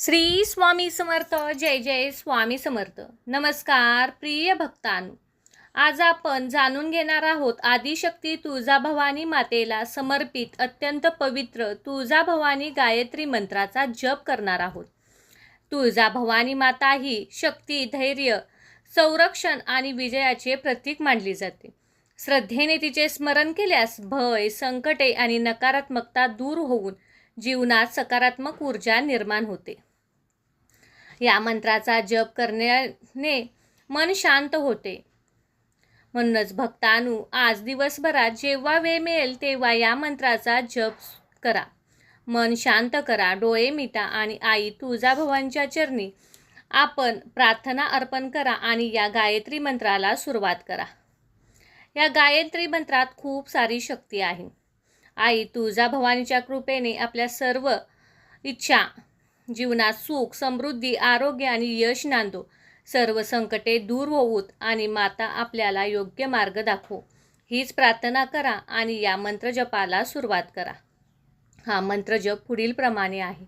श्री स्वामी समर्थ. जय जय स्वामी समर्थ. नमस्कार प्रिय भक्तांनो, आज आपण जाणून घेणार आहोत आदिशक्ती तुळजाभवानी मातेला समर्पित अत्यंत पवित्र तुळजाभवानी गायत्री मंत्राचा जप करणार आहोत. तुळजाभवानी माता ही शक्ती, धैर्य, संरक्षण आणि विजयाचे प्रतीक मानली जाते. श्रद्धेने तिचे स्मरण केल्यास भय, संकटे आणि नकारात्मकता दूर होऊन जीवनात सकारात्मक ऊर्जा निर्माण होते. या मंत्राचा जप करण्याने मन शांत होते. म्हणूनच भक्तांनो, आज दिवसभरात जेव्हा वेळ मिळेल तेव्हा या मंत्राचा जप करा. मन शांत करा, डोळे मिटा आणि आई तुळजाभवानीच्या चरणी आपण प्रार्थना अर्पण करा आणि या गायत्री मंत्राला सुरुवात करा. या गायत्री मंत्रात खूप सारी शक्ती आहे. आई तुळजाभवानीच्या कृपेने आपल्या सर्व इच्छा, जीवनात सुख, समृद्धी, आरोग्य आणि यश नांदो. सर्व संकटे दूर होऊत आणि माता आपल्याला योग्य मार्ग दाखवो, हीच प्रार्थना करा आणि या मंत्रजपाला सुरुवात करा. हा मंत्रजप पुढील प्रमाणे आहे.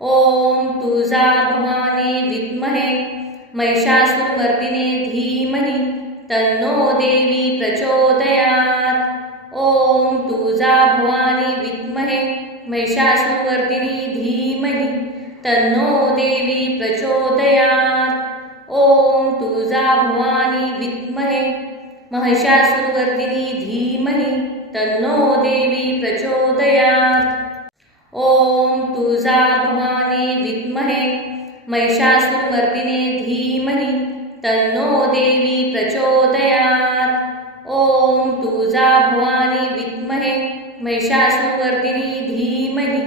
ओम तुळजाभवानी विद्महे महिषासुरमर्दिने धीमहि तन्नो देवी प्रचोदयात्. ओम तुळजाभवानी विद्महे महिषासुरमर्दिनी धीमहि तन्नो देवी प्रचोदयात्. ओम तुळजाभवानी विद्महे महिषासुरमर्दिनी धीमहि तन्नो देवी प्रचोदयात्. ओम तुळजाभवानी विद्महे महिषासुरमर्दिने धीमहि तन्नो देवी प्रचोदयात्. ओम तुळजाभवानी विद्महे महिषासुरमर्दिनी धीमहि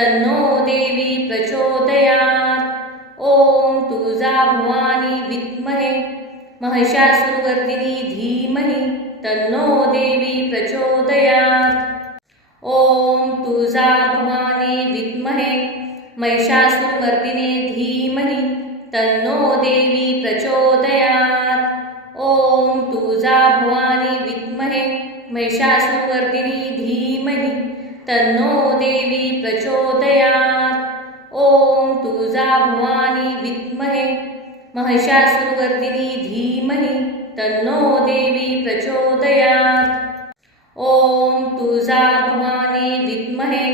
तन्नो देवी प्रचोदयात्. ओम तुळजाभवानी विद्महे महिषासुरमर्दिनी धीमहि तन्नो देवी प्रचोदयात्. ओम तुळजाभवानी विद्महे महिषासुरमर्दिने धीमहि तन्नो देवी प्रचोदयात्. ओम तुळजाभवानी विद्महे महिषासुरमर्दिनी धीमहि तन्नो देवी प्रचोदयात्. ओम तुळजाभवानी विद्महे महिषासुरमर्दिनी धीमहि तन्नो देवी प्रचोदयात्. ओम तुळजाभवानी विद्महे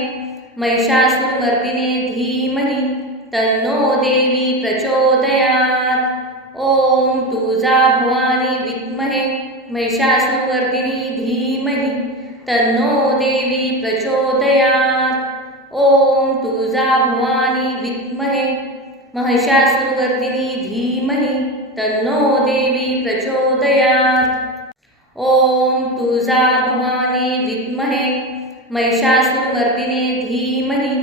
महिषासुरमर्दिने धीमहि तन्नो देवी प्रचोदयात्. ओम तुळजाभवानी विद्महे महिषासुरमर्दिनी धीमहि तन्नो देवी प्रचोदयात्. ओम तुळजाभवानी विद्महे महिषासुरमर्दिनी धीमहि तन्नो देवी प्रचोदयात्. ओम तुळजाभवानी विद्महे महिषासुरमर्दिने धीमहि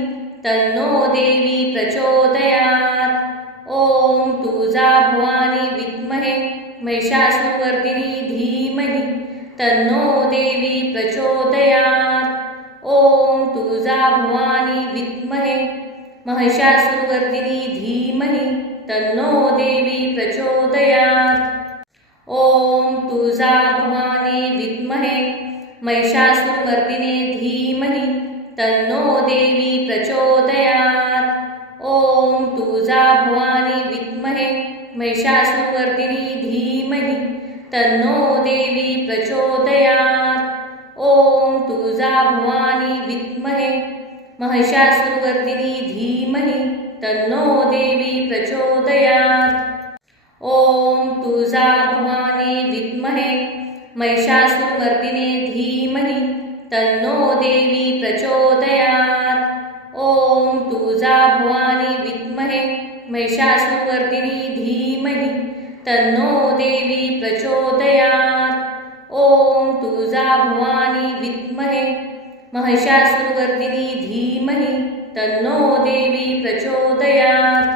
तन्नो देवी प्रचोदयात्. ओम तुळजाभवानी विद्महे महिषासुरमर्दिनी धीमहि तन्नो देवी प्रचोदयात्. ओम तुळजाभवानी विद्महे महिषासुरमर्दिनी धीमहि तन्नो देवी प्रचोदयात्. ओम तुळजाभवानी विद्महे महिषासुरमर्दिने धीमहि तन्नो देवी प्रचोदयात्. ओम तुळजाभवानी विद्महे महिषासुरमर्दिनी धीमहि तन्नो देवी प्रचोदयात्. ओम तुळजाभवानी विद्महे महिषासुरमर्दिनी धीमहि तन्नो देवी प्रचोदयात्. ओम तुळजाभवानी विद्महे महिषासुरमर्दिने धीमहि तन्नो देवी प्रचोदयात्. ओम तुळजाभवानी विद्महे महिषासुरमर्दिनी धीमहि तन्नो देवी प्रचोदयात्. ओम तुळजाभवानी विद्महे महिषासुरमर्दिनी धीमहि तन्नो देवी प्रचोदयात्.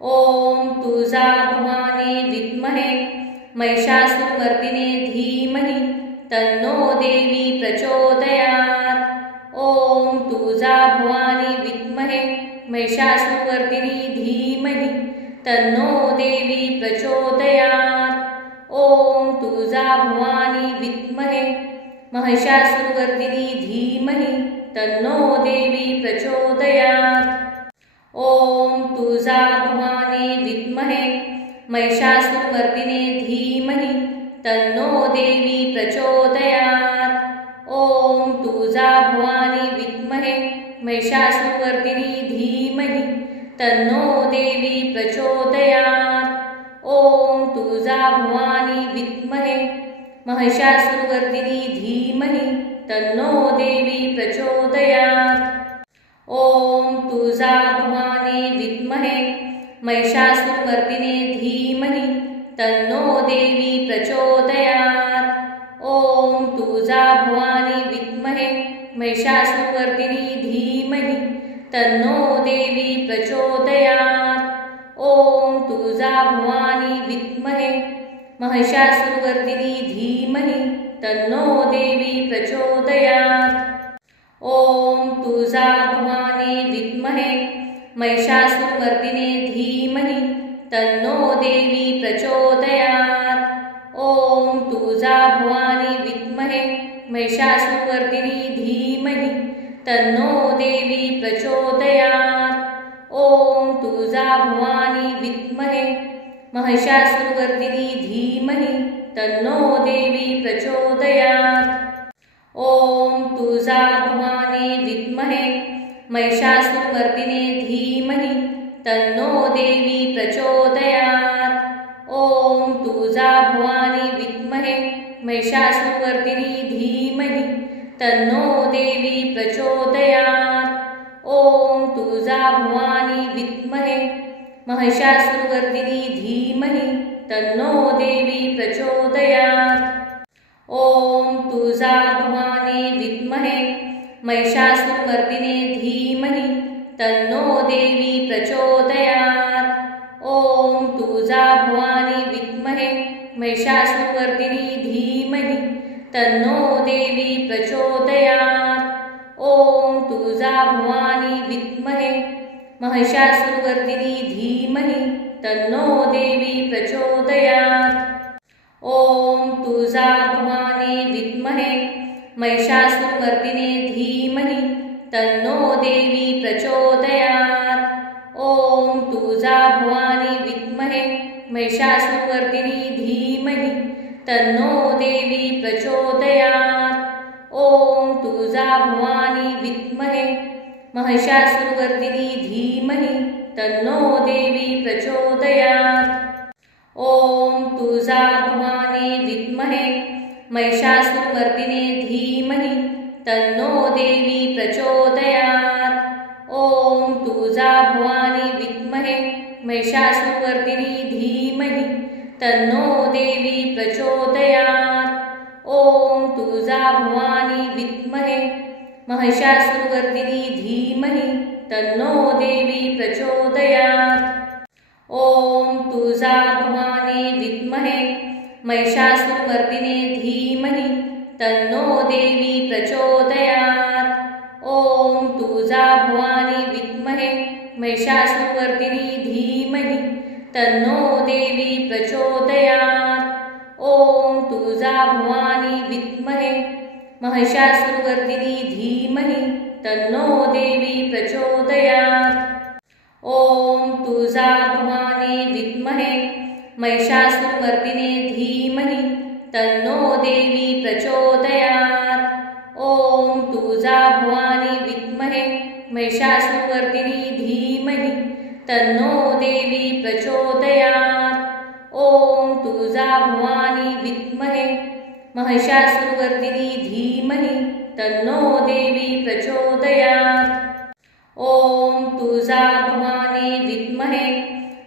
ओम तुळजाभवानी विद्महे महिषासुरमर्दिने धीमहि तन्नो देवी प्रचोदयात्. ओम तुळजाभवानी विद्महे महिषासुरमर्दिनी धीमहि तन्नो देवी प्रचोदयात्. ओम तुळजाभवानी विद्महे महिषासुरवर्धिनी धीमहि तन्नो देवी प्रचोदयात्। ॐ तुळजा भवानी विद्महे महिषासुरमर्दिने धीमहि तन्नो देवी प्रचोदयात्। ॐ तुळजा भवानी विद्महे महिषासुरवर्दिनी धीमहि तन्नो देवी प्रचोदयात्। ॐ तुळजा भवानी विद्महे महिषासुरवर्दिनी धीमहि तन्नो देवी प्रचोदयात्। ॐ तुळजा भवानी विद्महे महिषासुरमर्दिने धीमहि तन्नो देवी प्रचोदयात्। ॐ तुळजा भवानी विद्महे महिषासुरवर्दिनी धीमहि तन्नो देवी प्रचोदयात्। ॐ तुळजा भवानी विद्महे महिषासुरवर्दिनी धीमहि तन्नो देवी प्रचोदयात्। ॐ तुळजा भवानी विद्महे महिषासुरमर्दिने धीमहि तन्नो देवी प्रचोदयात्। ॐ तुळजा भवानी विद्महे महिषासुरवर्दिनी धीमहि तन्नो देवी प्रचोदयात्। ॐ तुळजा भवानी विद्महे महिषासुरवर्दिनी धीमहि तन्नो देवी प्रचोदयात्। ॐ तुळजा भवानी विद्महे महिषासुरमर्दिने धीमहि तन्नो देवी प्रचोदयात्। ॐ तुळजा भवानी विद्महे महिषासुरवर्दिनी धीमहि तन्नो देवी प्रचोदयात्। ॐ तुळजा भवानी विद्महे महिषासुरवर्दिनी धीमहि तन्नो देवी प्रचोदयात्। ॐ तुळजा भवानी विद्महे महिषासुरमर्दिने धीमहि तन्नो देवी प्रचोदयात्। ॐ तुळजा भवानी विद्महे महिषासुरवर्दिनी धीमहि तन्नो देवी प्रचोदयात्। ॐ तुळजा भवानी विद्महे महिषासुरवर्दिनी धीमहि तन्नो देवी प्रचोदयात्। ॐ तुळजा भवानी विद्महे महिषासुरमर्दिने धीमहि तन्नो देवी प्रचोदयात्। ॐ तुळजा भवानी विद्महे महिषासुरवर्दिनी धीमहि तन्नो देवी प्रचोदयात्। ॐ तुळजा भवानी विद्महे महिषासुरवर्दिनी धीमहि तन्नो देवी प्रचोदयात्। ॐ तुळजा भवानी विद्महे महिषासुरमर्दिने धीमहि तन्नो देवी प्रचोदयात्। ॐ तुळजा भवानी विद्महे महिषासुरवर्दिनी धीमहि तन्नो देवी प्रचोदयात्। ॐ तुळजा भवानी विद्महे महिषासुरवर्दिनी धीमहि तन्नो देवी प्रचोदयात्। ॐ तुळजा भवानी विद्महे महिषासुरमर्दिने धीमहि तन्नो देवी प्रचोदयात्। ॐ तुळजा भवानी विद्महे महिषासुरवर्दिनी धीमहि तन्नो देवी प्रचोदयात्। ॐ तुळजा भवानी विद्महे महिषासुरवर्दिनी धीमहि तन्नो देवी प्रचोदयात्। ॐ तुळजा भवानी विद्महे महिषासुरमर्दिने धीमहि तन्नो देवी प्रचोदयात्। ॐ तुळजा भवानी विद्महे महिषासुरवर्दिनी धीमहि तन्नो देवी प्रचोदयात्। ॐ तुळजा भवानी विद्महे महिषासुरवर्दिनी धीमहि तन्नो देवी प्रचोदयात्। ॐ तुळजा भवानी विद्महे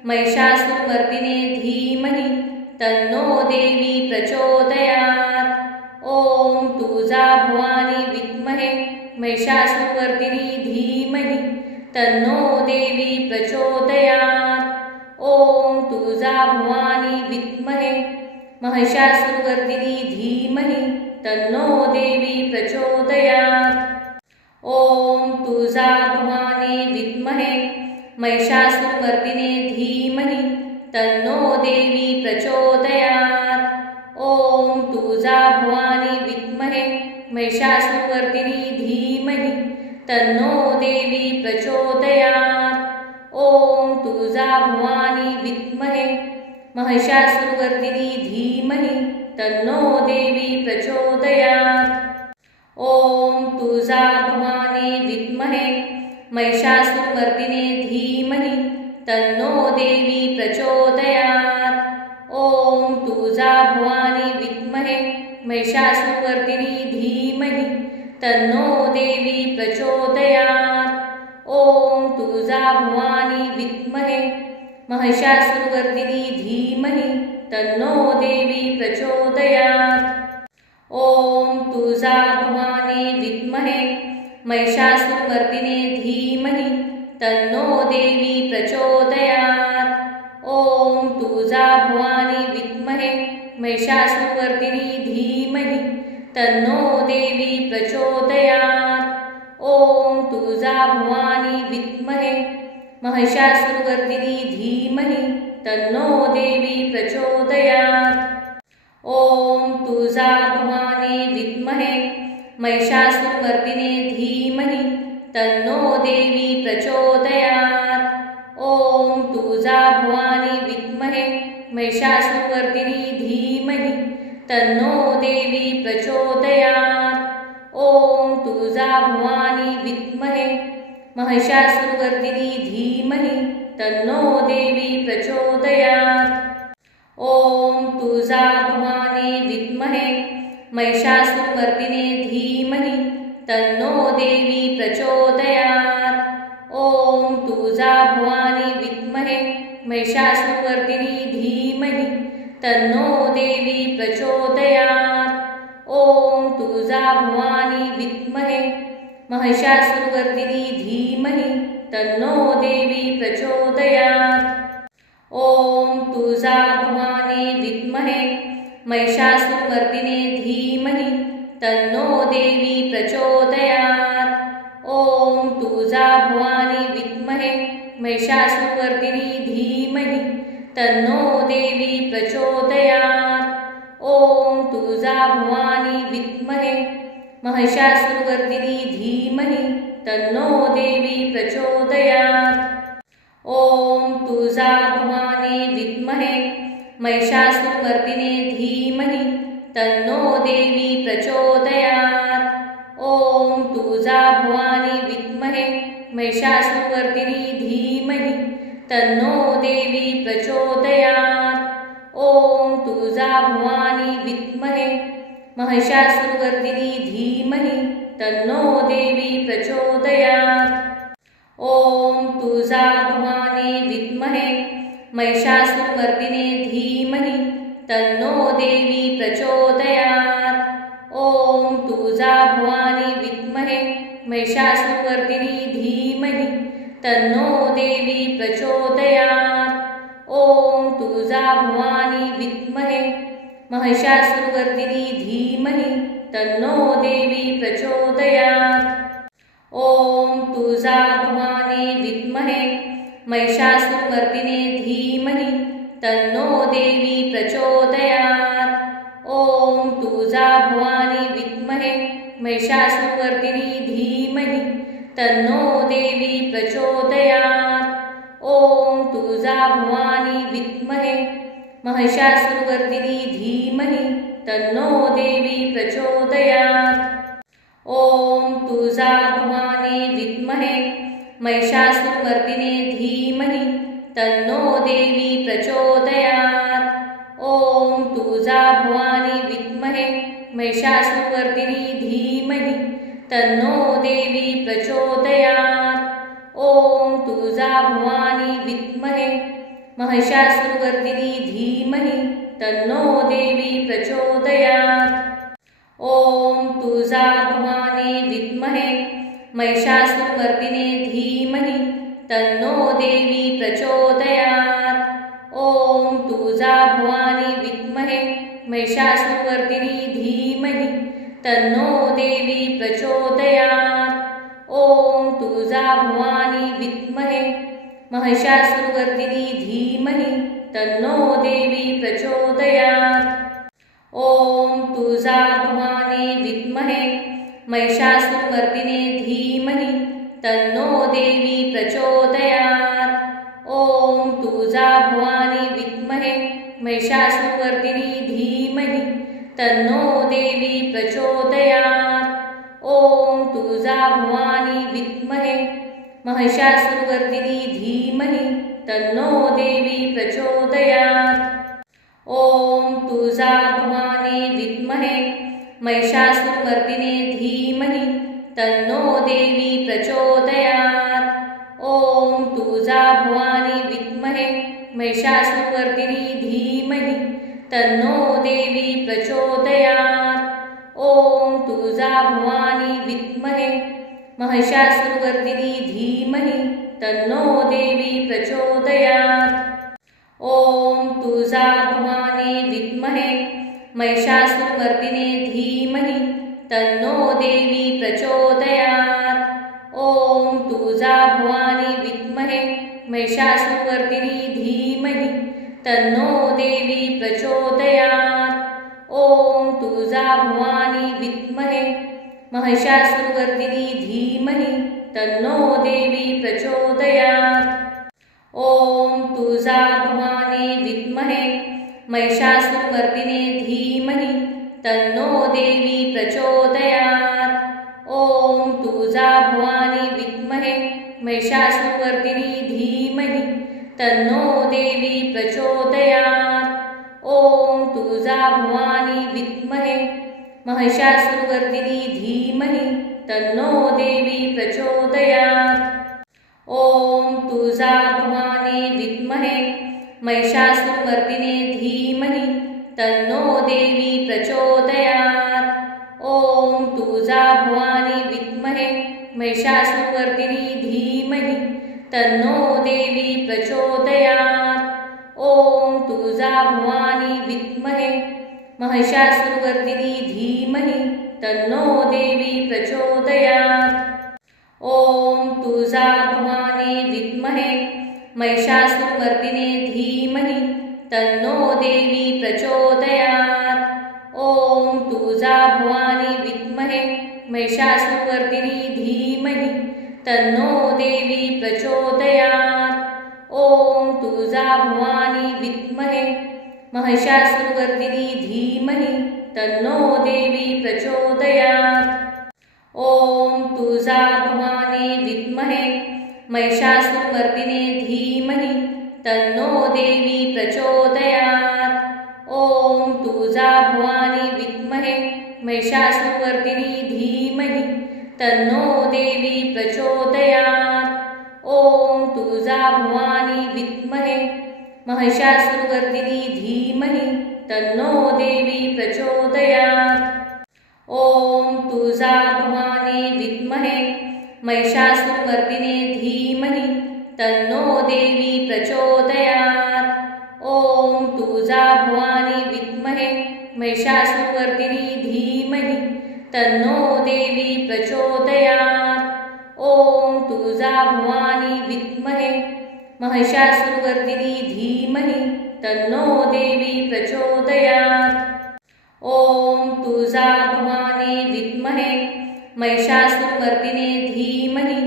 महिषासुरमर्दिने धीमहि तन्नो देवी प्रचोदयात्। ॐ तुळजा भवानी विद्महे महिषासुरवर्दिनी धीमहि तन्नो देवी प्रचोदयात्। ॐ तुळजा भवानी विद्महे महिषासुरवर्दिनी धीमहि तन्नो देवी प्रचोदयात्। ॐ तुळजा भवानी विद्महे महिषासुरमर्दिने धीमहि तन्नो देवी प्रचोदयात्। ॐ तुळजा भवानी विद्महे महिषासुरवर्दिनी धीमहि तन्नो देवी प्रचोदयात्। ओम तुळजा भवानी विद्महे महिषासुरवर्दिनी धीमहि तन्नो देवी प्रचोदयात्। ओम तुळजा भवानी विद्महे महिषासुरमर्दिने धीमहि तन्नो देवी प्रचोदयात्। ओम तुळजा भवानी विद्महे महिषासुरवर्दिनी धीमहि तन्नो देवी प्रचोदयात्। ओम तुळजा भवानी विद्महे महिषासुरवर्दिनी धीमहि तन्नो देवी प्रचोदयात्। ओम तुळजा भवानी विद्महे महिषासुरमर्दिने धीमहि तन्नो देवी प्रचोदयात्। ओम तुळजा भवानी विद्महे महिषासुरवर्दिनी धीमहि तन्नो देवी प्रचोदयात्। ओम तुळजा भवानी विद्महे महिषासुरवर्दिनी धीमहि तन्नो देवी प्रचोदयात्। ओम तुळजा भवानी विद्महे महिषासुरमर्दिने धीमहि तन्नो देवी प्रचोदयात्। ओम तुळजा भवानी विद्महे महिषासुरवर्दिनी धीमहि तन्नो देवी प्रचोदयात्। ओम तुळजा भवानी विद्महे महिषासुरवर्दिनी धीमहि तन्नो देवी प्रचोदयात्। ओम तुळजा भवानी विद्महे महिषासुरमर्दिने धीमहि तन्नो देवी प्रचोदयात्। ओम तुळजा भवानी विद्महे महिषासुरवर्दिनी धीमहि तन्नो देवी प्रचोदयात्। ओम तुळजा भवानी विद्महे महिषासुरवर्दिनी धीमहि तन्नो देवी प्रचोदयात्। ओम तुळजा भवानी विद्महे महिषासुरमर्दिने धीमहि तन्नो देवी प्रचोदयात्। ओम तुळजा भवानी विद्महे महिषासुरवर्दिनी धीमहि तन्नो देवी प्रचोदयात्। ओम तुळजा भवानी विद्महे महिषासुरवर्दिनी धीमहि तन्नो देवी प्रचोदयात्। ओम तुळजा भवानी विद्महे महिषासुरमर्दिने धीमहि तन्नो देवी प्रचोदयात्। ओम तुळजा भवानी विद्महे महिषासुरवर्दिनी धीमहि तन्नो देवी प्रचोदयात्। ओम तुळजा भवानी विद्महे महिषासुरवर्दिनी धीमहि तन्नो देवी प्रचोदयात्। ओम तुळजा भवानी विद्महे महिषासुरमर्दिने धीमहि तन्नो देवी प्रचोदयात्। ओम तुळजा भवानी विद्महे महिषासुरवर्दिनी धीमहि तन्नो देवी प्रचोदयात्। ओम तुळजा भवानी विद्महे महिषासुरवर्दिनी धीमहि तन्नो देवी प्रचोदयात्। ओम तुळजा भवानी विद्महे महिषासुरमर्दिने धीमहि तन्नो देवी प्रचोदयात्। ओम तुळजा भवानी विद्महे महिषासुरवर्दिनी धीमहि तन्नो देवी प्रचोदयात्। ओम तुळजा भवानी विद्महे महिषासुरवर्दिनी धीमहि तन्नो देवी प्रचोदयात्। ओम तुळजा भवानी विद्महे महिषासुरमर्दिने धीमहि तन्नो देवी प्रचोदयात्। ओम तुळजा भवानी विद्महे महिषासुरवर्दिनी धीमहि तन्नो देवी प्रचोदयात्। ओम तुळजा भवानी विद्महे महिषासुरवर्दिनी धीमहि तन्नो देवी प्रचोदयात्। ओम तुळजा भवानी विद्महे महिषासुरमर्दिने धीमहि तन्नो देवी प्रचोदयात्। ओम तुळजा भवानी विद्महे महिषासुरवर्दिनी धीमहि तन्नो देवी प्रचोदयात्। ओम तुळजा भवानी विद्महे महिषासुरवर्दिनी धीमहि तन्नो देवी प्रचोदयात्। ओम तुळजा भवानी विद्महे महिषासुरमर्दिने धीमहि तन्नो देवी प्रचोदयात्। ओम तुळजा भवानी विद्महे महिषासुरमर्दिनी धीमहि तन्नो देवी प्रचोदयात्। ओम तुळजा भवानी विद्महे महिषासुरमर्दिनी धीमहि तन्नो देवी प्रचोदयात्। ओम तुळजा भवानी विद्महे महिषासुरमर्दिने धीमहि तन्नो देवी प्रचोदयात्। ओम तुळजा भवानी विद्महे महिषासुरमर्दिनी धीमहि तन्नो देवी प्रचोदयात्। ओम तुळजा भवानी विद्महे महिषासुरमर्दिनी धीमहि तन्नो देवी प्रचोदयात्। ओम तुळजा भवानी विद्महे महिषासुरमर्दिने धीमहि तन्नो देवी प्रचोदयात्। ओम तुळजा भवानी विद्महे महिषासुरमर्दिनी धीमहि तन्नो देवी प्रचोदयात्। ओम तुळजा भवानी विद्महे महिषासुरमर्दिनी धीमहि तन्नो देवी प्रचोदयात्। ओम तुळजा भवानी विद्महे महिषासुरमर्दिने धीमहि तन्नो देवी प्रचोदयात्। ओम तुळजा भवानी विद्महे महिषासुरमर्दिनी धीमहि तन्नो देवी प्रचोदयात्। ओम तुळजा भवानी विद्महे महिषासुरमर्दिनी धीमहि तन्नो देवी प्रचोदयात्। ओम तुळजा भवानी विद्महे महिषासुरमर्दिने धीमहि तन्नो देवी प्रचोदयात्। ओम तुळजा भवानी विद्महे महिषासुरमर्दिनी धीमहि तन्नो देवी प्रचोदयात्। ओम तुळजा भवानी विद्महे महिषासुरमर्दिनी धीमहि तन्नो देवी प्रचोदयात्। ओम तुळजा भवानी विद्महे महिषासुरमर्दिने धीमहि तन्नो देवी प्रचोदयात्। ओम तुळजा भवानी विद्महे महिषासुरमर्दिनी धीमहि तन्नो देवी प्रचोदयात्। ओम तुळजा भवानी विद्महे महिषासुरमर्दिनी धीमहि तन्नो देवी प्रचोदयात्। ओम तुळजा भवानी विद्महे महिषासुरमर्दिने धीमहि तन्नो देवी प्रचोदयात्। ओम तुळजा भवानी विद्महे महिषासुरमर्दिनी धीमहि तन्नो देवी प्रचोदयात्। ओम तुळजा भवानी विद्महे महिषासुरमर्दिनी धीमहि तन्नो देवी प्रचोदयात्। ओम तुळजा भवानी विद्महे महिषासुरमर्दिने धीमहि तन्नो देवी प्रचोदयात्। ओम तुळजा भवानी विद्महे महिषासुरमर्दिनी धीमहि तन्नो देवी प्रचोदयात्। ओम तुळजा भवानी विद्महे महिषासुरमर्दिनी धीमहि तन्नो देवी प्रचोदयात्। ओम तुळजा भवानी विद्महे महिषासुरमर्दिने धीमहि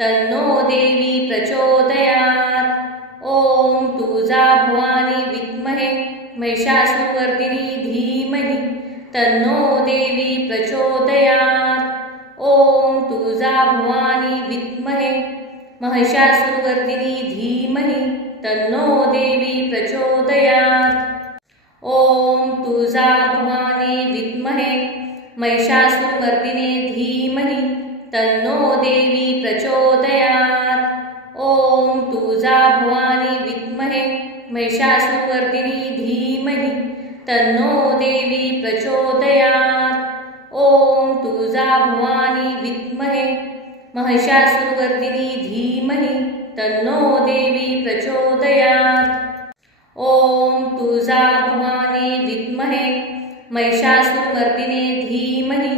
तन्नो देवी प्रचोदयात्। ओम तुळजा भवानी विद्महे महिषासुरमर्दिनी धीमहि तन्नो देवी प्रचोदयात्। ओम तुळजा भवानी विद्महे महिषासुरमर्दिनी धीमहि तन्नो देवी प्रचोदयात्। ओम तुळजा भवानी विद्महे महिषासुरमर्दिने धीमहि तन्नो देवी प्रचोदयात्। ओम तुळजा भवानी विद्महे महिषासुरमर्दिनी धीमहि तन्नो देवी प्रचोदयात्। ओम तुळजा भवानी विद्महे महिषासुरमर्दिनी धीमहि तन्नो देवी प्रचोदयात्। ओम तुळजा भवानी विद्महे महिषासुरमर्दिने धीमहि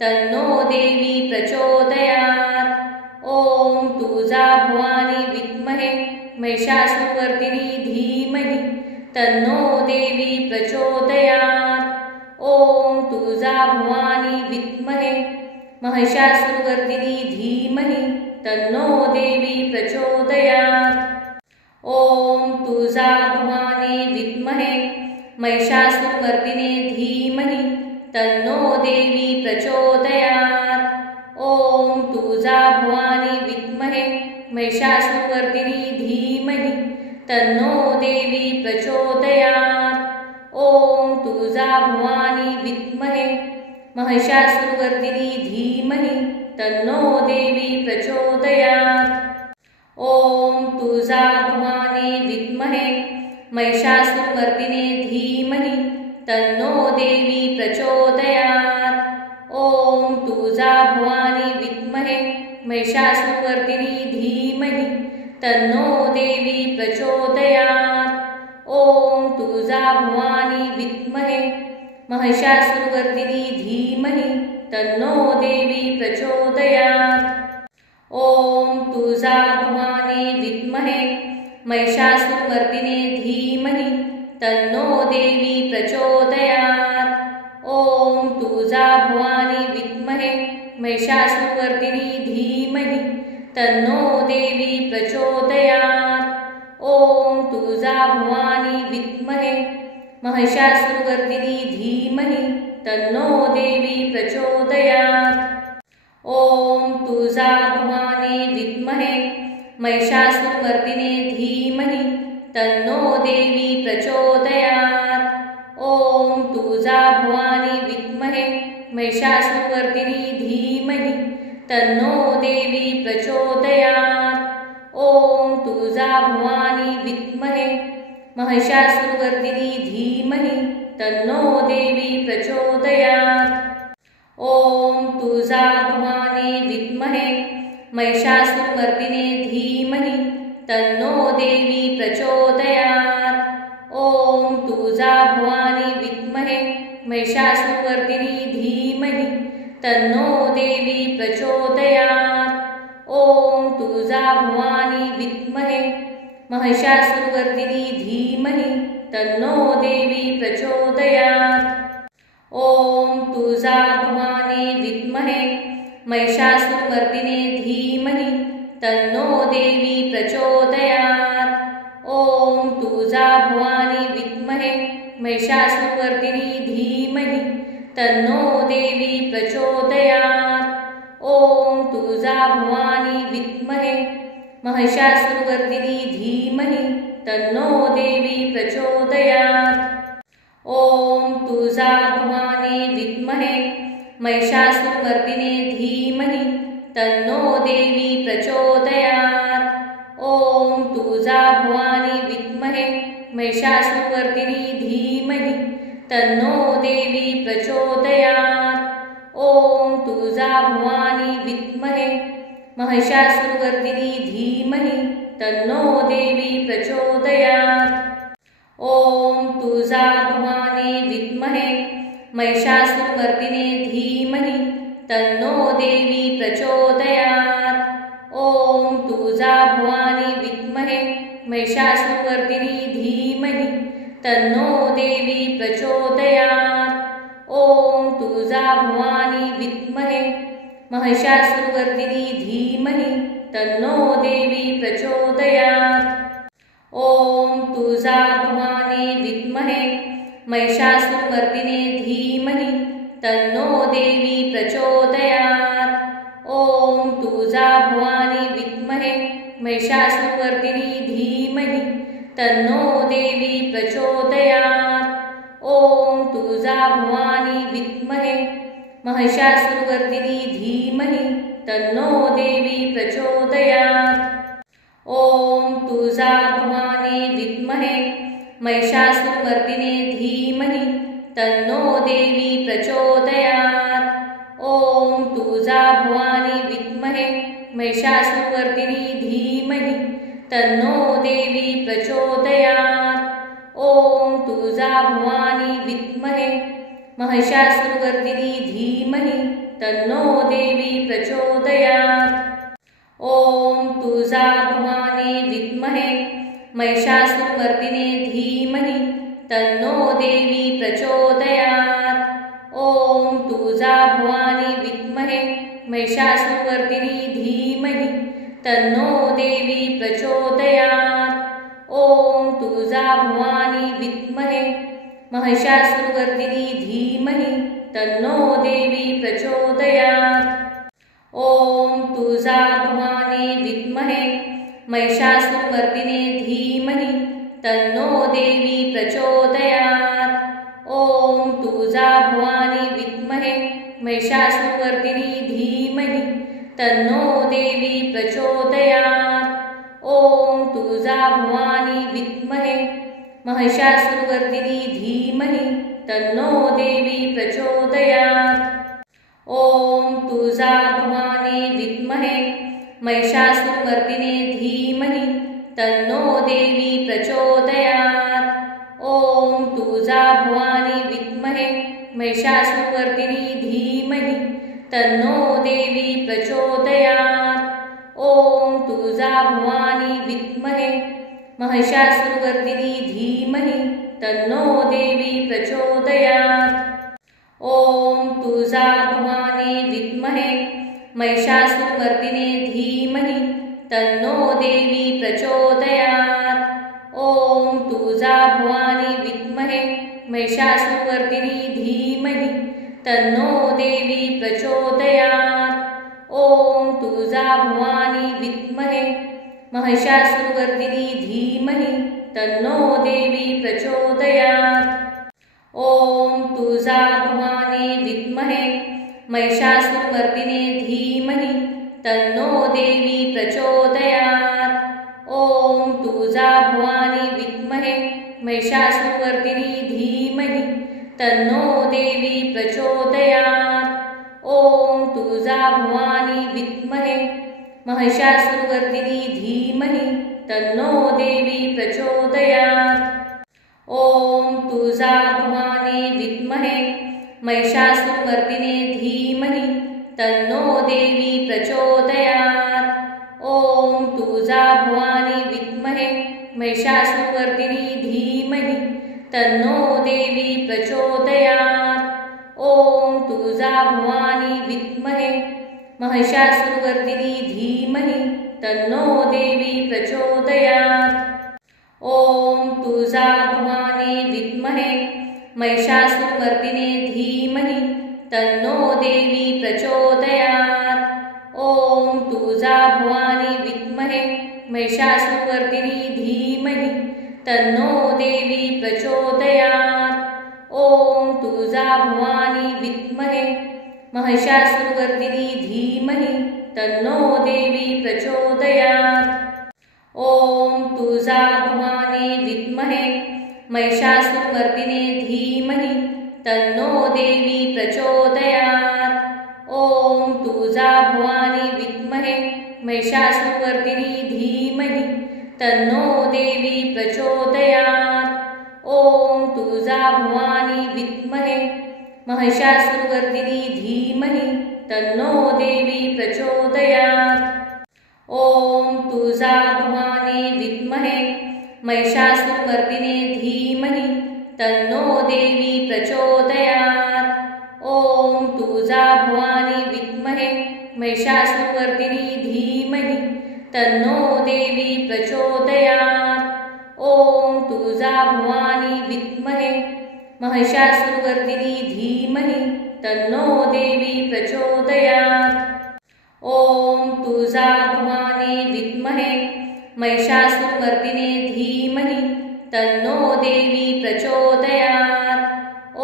तन्नो देवी प्रचोदयात्। ओम तुळजा भवानी विद्महे महिषासुरमर्दिनी धीमहि तन्नो देवी प्रचोदयात्। ओम तुळजा भवानी विद्महे महिषासुरवर्धिनी धीमहि तन्नो देवी प्रचोदयात्। ओम तुळजा भवानी विद्महे महिषासुरमर्दिने धीमहि तन्नो देवी प्रचोदयात्। ओम तुळजा भवानी विद्महे महिषासुरवर्दिनी धीमहि तन्नो देवी प्रचोदयात्। ओम तुळजा भवानी विद्महे महिषासुरवर्दिनी धीमहि तन्नो देवी प्रचोदयात्। ओम तुळजा भवानी विद्महे महिषासुरमर्दिने धीमहि तन्नो देवी प्रचोदयात्। ओम तुळजा भवानी विद्महे महिषासुरवर्दिनी धीमहि तन्नो देवी प्रचोदयात्। ओम तुळजा भवानी विद्महे महिषासुरवर्दिनी धीमहि तन्नो देवी प्रचोदयात्। ओम तुळजा भवानी विद्महे महिषासुरमर्दिने धीमहि तन्नो देवी प्रचोदयात्। ओम तुळजा भवानी विद्महे महिषासुरवर्दिनी धीमहि तन्नो देवी प्रचोदयात्। ओम तुळजा भवानी विद्महे महिषासुरवर्दिनी धीमहि तन्नो देवी प्रचोदयात्। ओम तुळजा भवानी विद्महे महिषासुरमर्दिने धीमहि तन्नो देवी प्रचोदयात्। ओम तुळजा भवानी विद्महे महिषासुरवर्दिनी धीमहि तन्नो देवी प्रचोदयात्। ओम तुळजा भवानी विद्महे महिषासुरवर्दिनी धीमहि तन्नो देवी प्रचोदयात्। ओम तुळजा भवानी विद्महे महिषासुरमर्दिने धीमहि तन्नो देवी प्रचोदयात्। ओम तुळजा भवानी विद्महे महिषासुरवर्दिनी धीमहि तन्नो देवी प्रचोदयात्। ओम तुळजा भवानी विद्महे महिषासुरवर्दिनी धीमहि तन्नो देवी प्रचोदयात्। ओम तुळजा भवानी विद्महे महिषासुरमर्दिने धीमहि तन्नो देवी प्रचोदयात्। ओम तुळजा भवानी विद्महे महिषासुरवर्दिनी धीमहि तन्नो देवी प्रचोदयात्। ओम तुळजा भवानी विद्महे महिषासुरवर्दिनी धीमहि तन्नो देवी प्रचोदयात्। ओम तुळजा भवानी विद्महे महिषासुरमर्दिने धीमहि तन्नो देवी प्रचोदयात्। ओम तुळजा भवानी विद्महे महिषासुरवर्दिनी धीमहि तन्नो देवी प्रचोदयात्। ओम तुळजा भवानी विद्महे महिषासुरवर्दिनी धीमहि तन्नो देवी प्रचोदयात्। ओम तुळजा भवानी विद्महे महिषासुरमर्दिने धीमहि तन्नो देवी प्रचोदयात्। ओम तुळजा भवानी विद्महे महिषासुरवर्दिनी धीमहि तन्नो देवी प्रचोदयात्। ओम तुळजा भवानी विद्महे महिषासुरवर्दिनी धीमहि तन्नो देवी प्रचोदयात्। ओम तुळजा भवानी विद्महे महिषासुरमर्दिने धीमहि तन्नो देवी प्रचोदयात्। ओम तुळजा भवानी विद्महे महिषासुरवर्दिनी धीमहि तन्नो देवी प्रचोदयात्। ओम तुळजा भवानी विद्महे महिषासुरवर्दिनी धीमहि तन्नो देवी प्रचोदयात्। ओम तुळजा भवानी विद्महे महिषासुरमर्दिने धीमहि तन्नो देवी प्रचोदयात्। ओम तुळजा भवानी विद्महे महिषासुरवर्दिनी धीमहि तन्नो देवी प्रचोदयात्। ओम तुळजा भवानी विद्महे महिषासुरवर्दिनी धीमहि तन्नो देवी प्रचोदयात्। ओम तुळजा भवानी विद्महे महिषासुरमर्दिने धीमहि तन्नो देवी प्रचोदयात्। ॐ तुळजा भवानी विद्महे महिषासुरवर्धिनी धीमहि तन्नो देवी प्रचोदयात्। ॐ तुळजा भवानी विद्महे महिषासुरवर्धिनी धीमहि तन्नो देवी प्रचोदयात्। ॐ तुळजा भवानी विद्महे महिषासुरमर्दिने धीमहि तन्नो देवी प्रचोदयात्। ॐ तुळजा भवानी विद्महे महिषासुरवर्दिनी धीमहि तन्नो देवी प्रचोदयात्। ॐ तुळजा भवानी विद्महे महिषासुरवर्दिनी धीमहि तन्नो देवी प्रचोदयात्। ॐ तुळजा भवानी विद्महे महिषासुरमर्दिने धीमहि तन्नो देवी प्रचोदयात्। ॐ तुळजा भवानी विद्महे महिषासुरवर्दिनी धीमहि तन्नो देवी प्रचोदयात्। ॐ तुळजा भवानी विद्महे महिषासुरवर्दिनी धीमहि तन्नो देवी प्रचोदयात्। ॐ तुळजा भवानी विद्महे महिषासुरमर्दिने धीमहि तन्नो देवी प्रचोदयात्। ॐ तुळजा भवानी विद्महे महिषासुरवर्दिनी धीमहि तन्नो देवी प्रचोदयात्। ॐ तुळजा भवानी विद्महे महिषासुरवर्दिनी धीमहि तन्नो देवी प्रचोदयात्। ॐ तुळजा भवानी विद्महे महिषासुरमर्दिने धीमहि तन्नो देवी प्रचोदयात्। ॐ तुळजा भवानी विद्महे महिषासुरवर्दिनी धीमहि तन्नो देवी प्रचोदयात्। ॐ तुळजा भवानी विद्महे महिषासुरवर्दिनी धीमहि तन्नो देवी प्रचोदयात्। ॐ तुळजा भवानी विद्महे महिषासुरमर्दिने धीमहि तन्नो देवी प्रचोदयात्। ॐ तुळजा भवानी विद्महे महिषासुरवर्दिनी धीमहि तन्नो देवी प्रचोदयात्। ॐ तुळजा भवानी विद्महे महिषासुरवर्दिनी धीमहि तन्नो देवी प्रचोदयात्। ॐ तुळजा भवानी विद्महे महिषासुरमर्दिने धीमहि तन्नो देवी प्रचोदयात्। ॐ तुळजा भवानी विद्महे महिषासुरवर्दिनी धीमहि तन्नो देवी प्रचोदयात्। ॐ तुळजा भवानी विद्महे महिषासुरवर्दिनी धीमहि तन्नो देवी प्रचोदयात्। ॐ तुळजा भवानी विद्महे महिषासुरमर्दिने धीमहि तन्नो देवी प्रचोदयात्। ॐ तुळजा भवानी विद्महे महिषासुरवर्दिनी धीमहि तन्नो देवी प्रचोदयात्। ॐ तुळजा भवानी विद्महे महिषासुरवर्दिनी धीमहि तन्नो देवी प्रचोदयात्। ॐ तुळजा भवानी विद्महे महिषासुरमर्दिने धीमहि तन्नो देवी प्रचोदयात्। ॐ तुळजा भवानी विद्महे महिषासुरवर्दिनी धीमहि तन्नो देवी प्रचोदयात्। ॐ तुळजा भवानी विद्महे महिषासुरवर्दिनी धीमहि तन्नो देवी प्रचोदयात्। ॐ तुळजा भवानी विद्महे महिषासुरमर्दिने धीमहि तन्नो देवी प्रचोदयात्।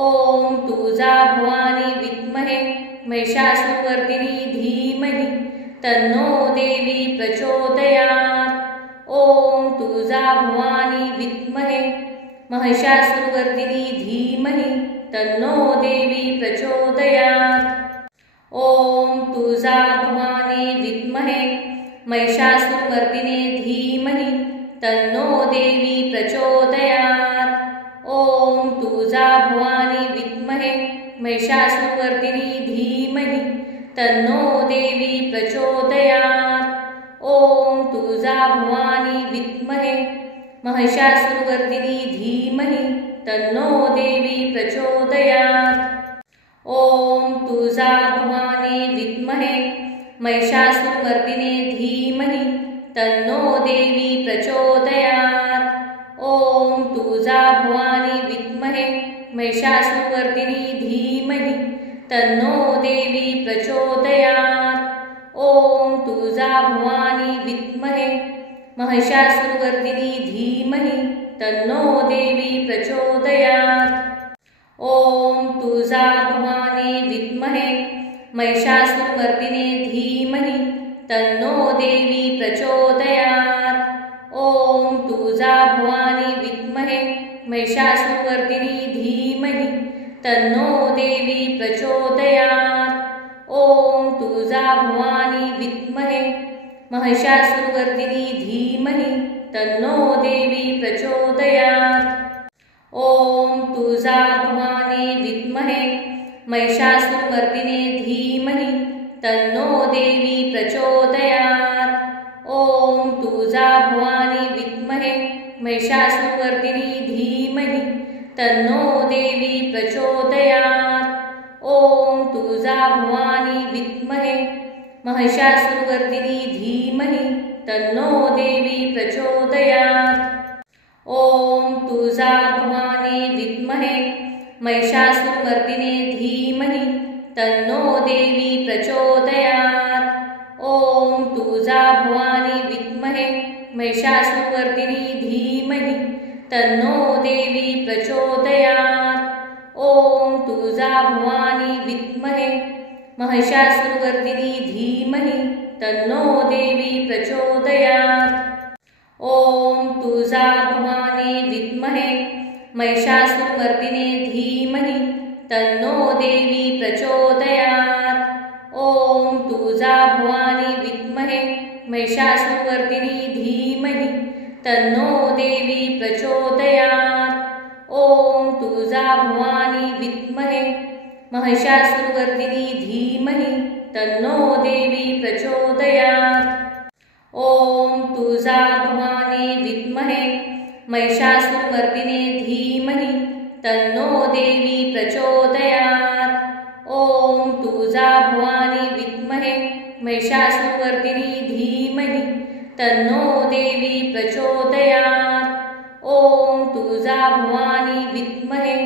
ॐ तुळजा भवानी विद्महे महिषासुरवर्दिनी धीमहि तन्नो देवी प्रचोदयात्। ॐ तुळजा भवानी विद्महे महिषासुरवर्दिनी धीमहि तन्नो देवी प्रचोदयात्। ॐ तुळजा भवानी विद्महे महिषासुरमर्दिने धीमहि तन्नो देवी प्रचोदयात्। ॐ तुळजा भवानी विद्महे महिषासुरवर्दिनी धीमहि तन्नो देवी प्रचोदयात्। ॐ तुळजा भवानी विद्महे महिषासुरवर्दिनी धीमहि तन्नो देवी प्रचोदयात्। ॐ तुळजा भवानी विद्महे महिषासुरमर्दिने धीमहि तन्नो देवी प्रचोदयात्। ॐ तुळजा भवानी विद्महे महिषासुरमर्दिनी धीमहि तन्नो देवी प्रचोदयात्। ॐ तुळजा भवानी विद्महे महिषासुरमर्दिनी धीमहि तन्नो देवी प्रचोदयात्। ॐ तुळजा भवानी विद्महे महिषासुरमर्दिने धीमहि तन्नो देवी प्रचोदयात्। ॐ तुळजा भवानी विद्महे महिषासुरमर्दिनी धीमहि तन्नो देवी प्रचोदयात्। ॐ तुळजा भवानी विद्महे महिषासुरमर्दिनी धीमहि तन्नो देवी प्रचोदयात्। ॐ तुळजा भवानी विद्महे महिषासुरमर्दिने धीमहि तन्नो देवी प्रचोदयात्। ॐ तुळजा भवानी विद्महे महिषासुरमर्दिनी धीमहि तन्नो देवी प्रचोदयात्। ॐ तुळजा भवानी विद्महे महिषासुरमर्दिनी धीमहि तन्नो देवी प्रचोदयात्। ॐ तुळजा भवानी विद्महे महिषासुरमर्दिने धीमहि तन्नो देवी प्रचोदयात्। ॐ तुळजा भवानी विद्महे महिषासुरमर्दिनी धीमहि तन्नो देवी प्रचोदयात्। ॐ तुळजा भवानी विद्महे महिषासुरमर्दिनी धीमहि तन्नो देवी प्रचोदयात्। ॐ तुळजा भवानी विद्महे महिषासुरमर्दिने धीमहि तन्नो देवी प्रचोदयात्। ॐ तुळजा भवानी विद्महे महिषासुरमर्दिनी धीमहि तन्नो देवी प्रचोदयात्। ॐ तुळजा भवानी विद्महे महिषासुरमर्दिनी धीमहि तन्नो देवी प्रचोदयात्। ॐ तुळजा भवानी विद्महे महिषासुरमर्दिने धीमहि तन्नो देवी प्रचोदयात्। ॐ तुळजा भवानी विद्महे महिषासुरमर्दिनी धीमहि तन्नो देवी प्रचोदयात्। ॐ तुळजा भवानी विद्महे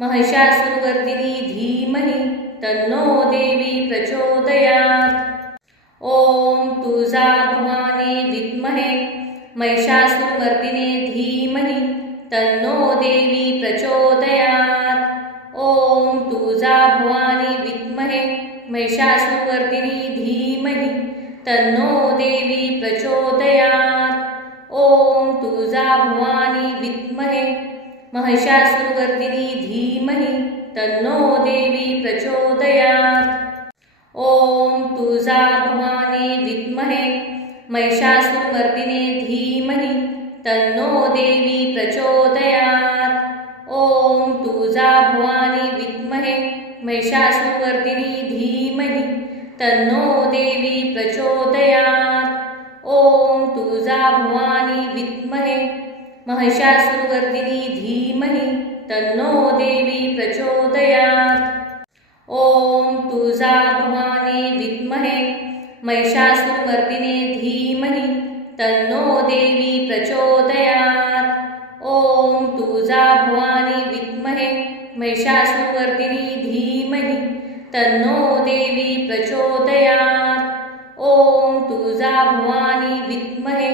महिषासुरमर्दिनी धीमहि तन्नो देवी प्रचोदयात्। ॐ तुळजा भवानी विद्महे महिषासुरमर्दिने धीमहि तन्नो देवी प्रचोदयात्। ॐ तुळजा भवानी विद्महे महिषासुरमर्दिनी धीमहि तन्नो देवी प्रचोदयात्। ॐ तुळजा भवानी विद्महे महिषासुरमर्दिनी धीमहि तन्नो देवी प्रचोदयात्। ॐ तुळजा भवानी विद्महे महिषासुरमर्दिने धीमहि तन्नो देवी प्रचोदयात्। ॐ तुळजा भवानी विद्महे महिषासुरमर्दिनी धीमहि तन्नो देवी प्रचोदयात्। ॐ तुळजा भवानी विद्महे महिषासुरमर्दिनी धीमहि तन्नो देवी प्रचोदयात्। ॐ तुळजा भवानी विद्महे महिषासुरमर्दिने धीमहि तन्नो देवी प्रचोदयात्। ॐ तुळजा भवानी विद्महे महिषासुरमर्दिनी धीमहि तन्नो देवी प्रचोदयात्। ॐ तुळजा भवानी विद्महे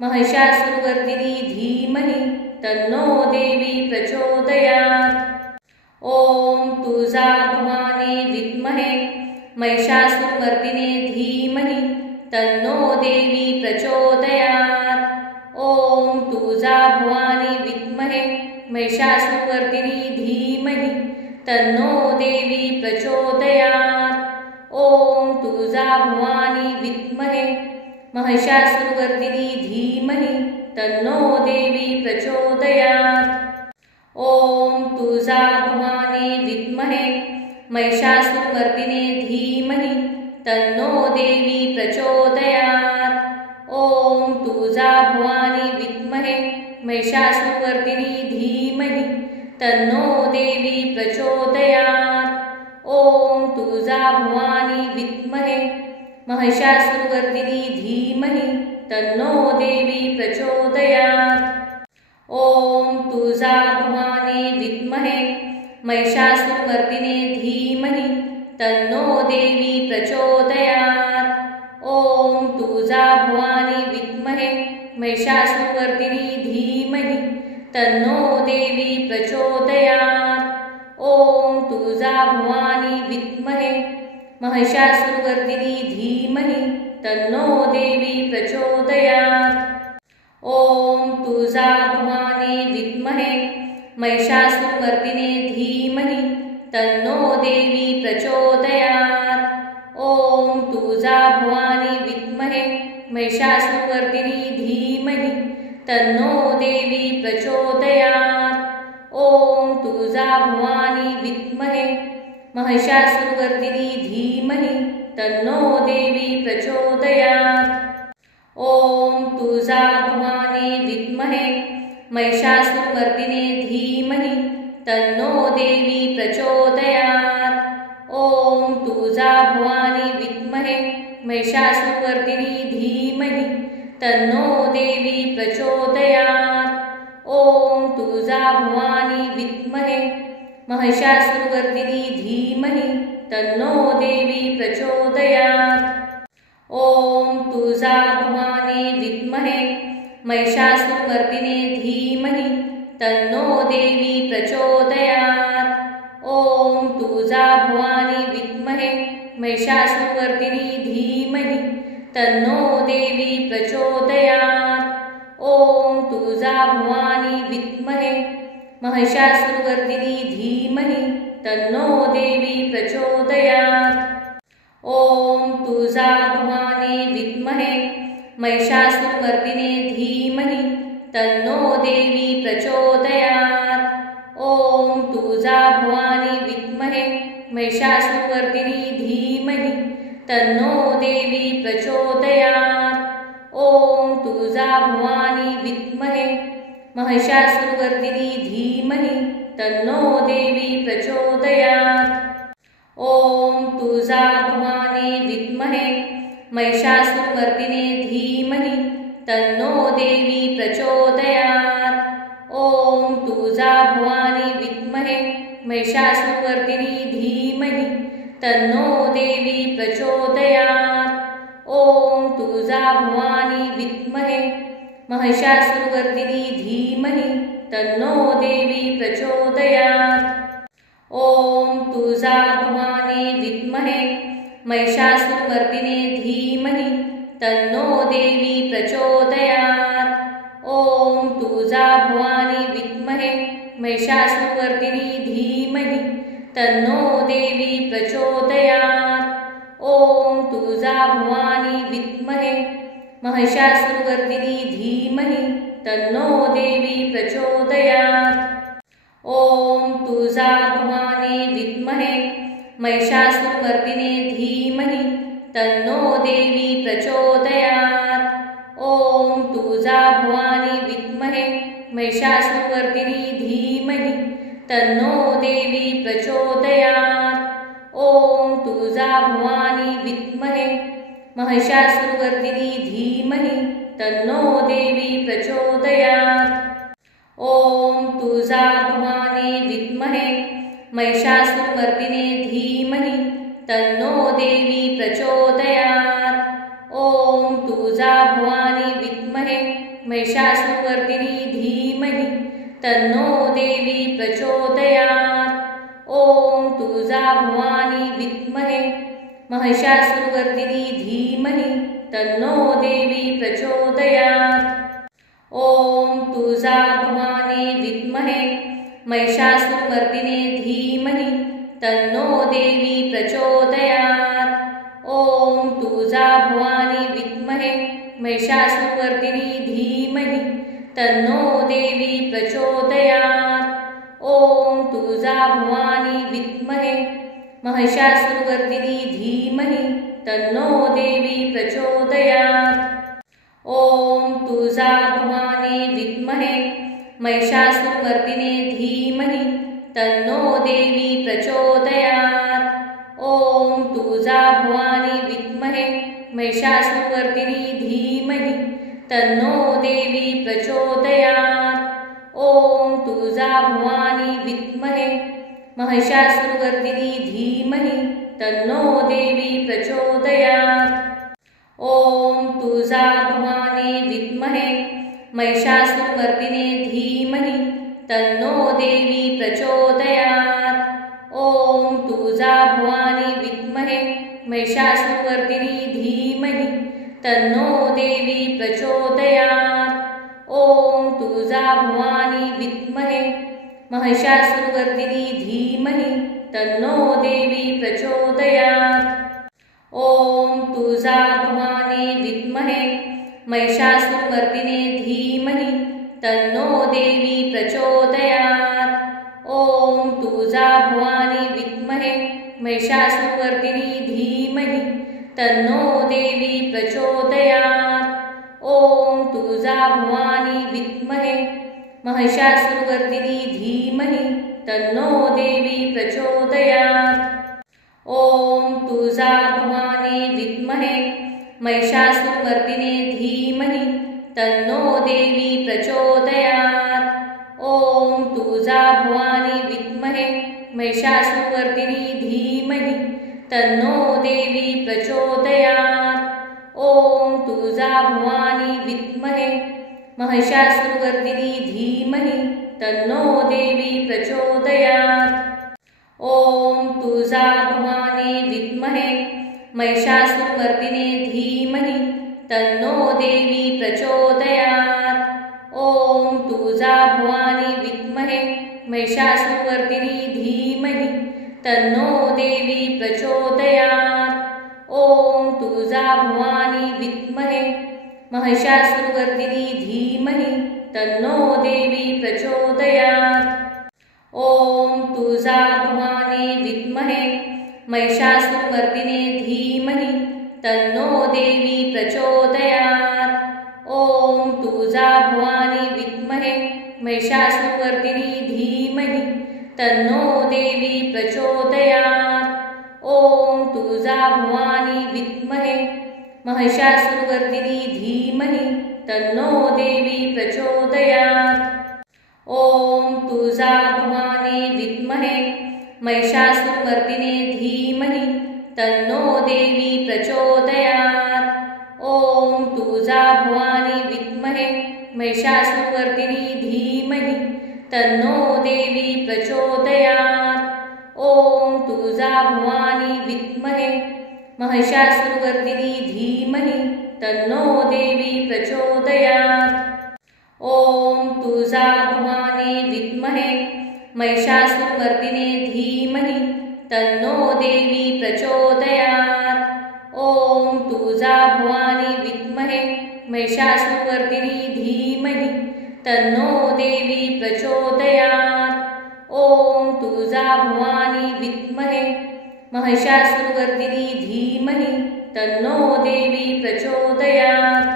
महिषासुरमर्दिनी धीमहि तन्नो देवी प्रचोदयात्। ॐ तुळजा भवानी विद्महे महिषासुरमर्दिने धीमहि तन्नो देवी प्रचोदयात्। ॐ तुळजा भवानी विद्महे महिषासुरमर्दिनी धीमहि तन्नो देवी प्रचोदयात्। ॐ तुळजा भवानी विद्महे महिषासुरमर्दिनी धीमहि तन्नो देवी प्रचोदयात्। ॐ तुळजा भवानी विद्महे महिषासुरमर्दिने धीमहि तन्नो देवी प्रचोदयात्। ॐ तुळजा भवानी विद्महे महिषासुरमर्दिनी धीमहि तन्नो देवी प्रचोदयात्। तुळजा भवानी विद्महे महिषासुरवर्धिनी धीमहि तन्नो देवी प्रचोदयात्। ओम तुळजा भवानी विद्महे महिषासुरमर्दिने धीमहि तन्नो देवी प्रचोदयात्। ओम तुळजा भवानी विद्महे महिषासुरवर्दिनी धीमहि तन्नो देवी प्रचोदयात्। ओम तुळजा भवानी विद्महे महिषासुरवर्दिनी धीमहि तन्नो देवी प्रचोदयात्। ओम तुळजा भवानी विद्महे महिषासुरमर्दिने धीमहि तन्नो देवी प्रचोदयात्। ओम तुळजा भवानी विद्महे महिषासुरवर्दिनी धीमहि तन्नो देवी प्रचोदयात्। ओम तुळजा भवानी विद्महे महिषासुरवर्दिनी धीमहि तन्नो देवी प्रचोदयात्। ओम तुळजा भवानी विद्महे महिषासुरमर्दिने धीमहि तन्नो देवी प्रचोदयात्। ओम तुळजा भवानी विद्महे महिषासुरवर्दिनी धीमहि तन्नो देवी प्रचोदयात्। ओम तुळजा भवानी विद्महे महिषासुरवर्दिनी धीमहि तन्नो देवी प्रचोदयात्। ओम तुळजा भवानी विद्महे महिषासुरमर्दिने धीमहि तन्नो देवी प्रचोदयात्। ओम तुळजा भवानी विद्महे महिषासुरवर्दिनी धीमहि तन्नो देवी प्रचोदयात्। ओम तुळजा भवानी विद्महे महिषासुरवर्दिनी धीमहि तन्नो देवी प्रचोदयात्। ओम तुळजा भवानी विद्महे महिषासुरमर्दिने धीमहि तन्नो देवी प्रचोदयात्। ओम तुळजा भवानी विद्महे महिषासुरवर्दिनी धीमहि तन्नो देवी प्रचोदयात्। ओम तुळजा भवानी विद्महे महिषासुरवर्दिनी धीमहि तन्नो देवी प्रचोदयात्। ओम तुळजा भवानी विद्महे महिषासुरमर्दिने धीमहि तन्नो देवी प्रचोदयात्। ओम तुळजा भवानी विद्महे महिषासुरवर्दिनी धीमहि तन्नो देवी प्रचोदयात्। ओम तुळजा भवानी विद्महे महिषासुरवर्दिनी धीमहि तन्नो देवी प्रचोदयात्। ओम तुळजा भवानी विद्महे महिषासुरमर्दिने धीमहि तन्नो देवी प्रचोदयात्। ओम तुळजा भवानी विद्महे महिषासुरवर्दिनी धीमहि तन्नो देवी प्रचोदयात्। ओम तुळजा भवानी विद्महे महिषासुरवर्दिनी धीमहि तन्नो देवी प्रचोदयात्। ओम तुळजा भवानी विद्महे महिषासुरमर्दिने धीमहि तन्नो देवी प्रचोदयात्। ओम तुळजा भवानी विद्महे महिषासुरवर्दिनी धीमहि तन्नो देवी प्रचोदयात्। ओम तुळजा भवानी विद्महे महिषासुरवर्दिनी धीमहि तन्नो देवी प्रचोदयात्। ओम तुळजा भवानी विद्महे महिषासुरमर्दिने धीमहि तन्नो देवी प्रचोदयात्। ओम तुळजा भवानी विद्महे महिषासुरवर्दिनी धीमहि तन्नो देवी प्रचोदयात्। ओम तुळजा भवानी विद्महे महिषासुरवर्दिनी धीमहि तन्नो देवी प्रचोदयात्। ओम तुळजा भवानी विद्महे महिषासुरमर्दिने धीमहि तन्नो देवी प्रचोदयात्। ओम तुळजा भवानी विद्महे महिषासुरवर्दिनी धीमहि तन्नो देवी प्रचोदयात्। ओम तुळजा भवानी विद्महे महिषासुरवर्दिनी धीमहि तन्नो देवी प्रचोदयात्। ओम तुळजा भवानी विद्महे महिषासुरमर्दिने धीमहि तन्नो देवी प्रचोदयात्। ओम महिषासुरवर्धिनी धीमहि तन्नो देवी प्रचोदयात्। ॐ तुळजा भवानी विद्महे महिषासुरवर्धिनी धीमहि तन्नो देवी प्रचोदयात्। ॐ तुळजा भवानी विद्महे महिषासुरमर्दिने धीमहि तन्नो देवी प्रचोदयात्। ॐ तुळजा भवानी विद्महे महिषासुरवर्दिनी धीमहि तन्नो देवी प्रचोदयात्। ॐ तुळजा भवानी विद्महे महिषासुरवर्दिनी धीमहि तन्नो देवी प्रचोदयात्। ॐ तुळजा भवानी विद्महे महिषासुरमर्दिने धीमहि तन्नो देवी प्रचोदयात्। ॐ तुळजा भवानी विद्महे महिषासुरवर्दिनी धीमहि तन्नो देवी प्रचोदयात्। ॐ तुळजा भवानी विद्महे महिषासुरवर्दिनी धीमहि तन्नो देवी प्रचोदयात्। ॐ तुळजा भवानी विद्महे महिषासुरमर्दिने धीमहि तन्नो देवी प्रचोदयात्। ॐ तुळजा भवानी विद्महे महिषासुरवर्दिनी धीमहि तन्नो देवी प्रचोदयात्। ॐ तुळजा भवानी विद्महे महिषासुरवर्दिनी धीमहि तन्नो देवी प्रचोदयात्। ॐ तुळजा भवानी विद्महे महिषासुरमर्दिने धीमहि तन्नो देवी प्रचोदयात्। ॐ तुळजा भवानी विद्महे महिषासुरवर्दिनी धीमहि तन्नो देवी प्रचोदयात्। ॐ तुळजा भवानी विद्महे महिषासुरवर्दिनी धीमहि तन्नो देवी प्रचोदयात्। ॐ तुळजा भवानी विद्महे महिषासुरमर्दिने धीमहि तन्नो देवी प्रचोदयात्। ॐ तुळजा भवानी विद्महे महिषासुरवर्दिनी धीमहि तन्नो देवी प्रचोदयात्। ॐ तुळजा भवानी विद्महे महिषासुरवर्दिनी धीमहि तन्नो देवी प्रचोदयात्। ॐ तुळजा भवानी विद्महे महिषासुरमर्दिने धीमहि तन्नो देवी प्रचोदयात्। ॐ तुळजा भवानी विद्महे महिषासुरवर्दिनी धीमहि तन्नो देवी प्रचोदयात्। ॐ तुळजा भवानी विद्महे महिषासुरवर्दिनी धीमहि तन्नो देवी प्रचोदयात्। ॐ तुळजा भवानी विद्महे महिषासुरमर्दिने धीमहि तन्नो देवी प्रचोदयात्। ॐ तुळजा भवानी विद्महे महिषासुरवर्दिनी धीमहि तन्नो देवी प्रचोदयात्। ॐ तुळजा भवानी विद्महे महिषासुरवर्दिनी धीमहि तन्नो देवी प्रचोदयात्।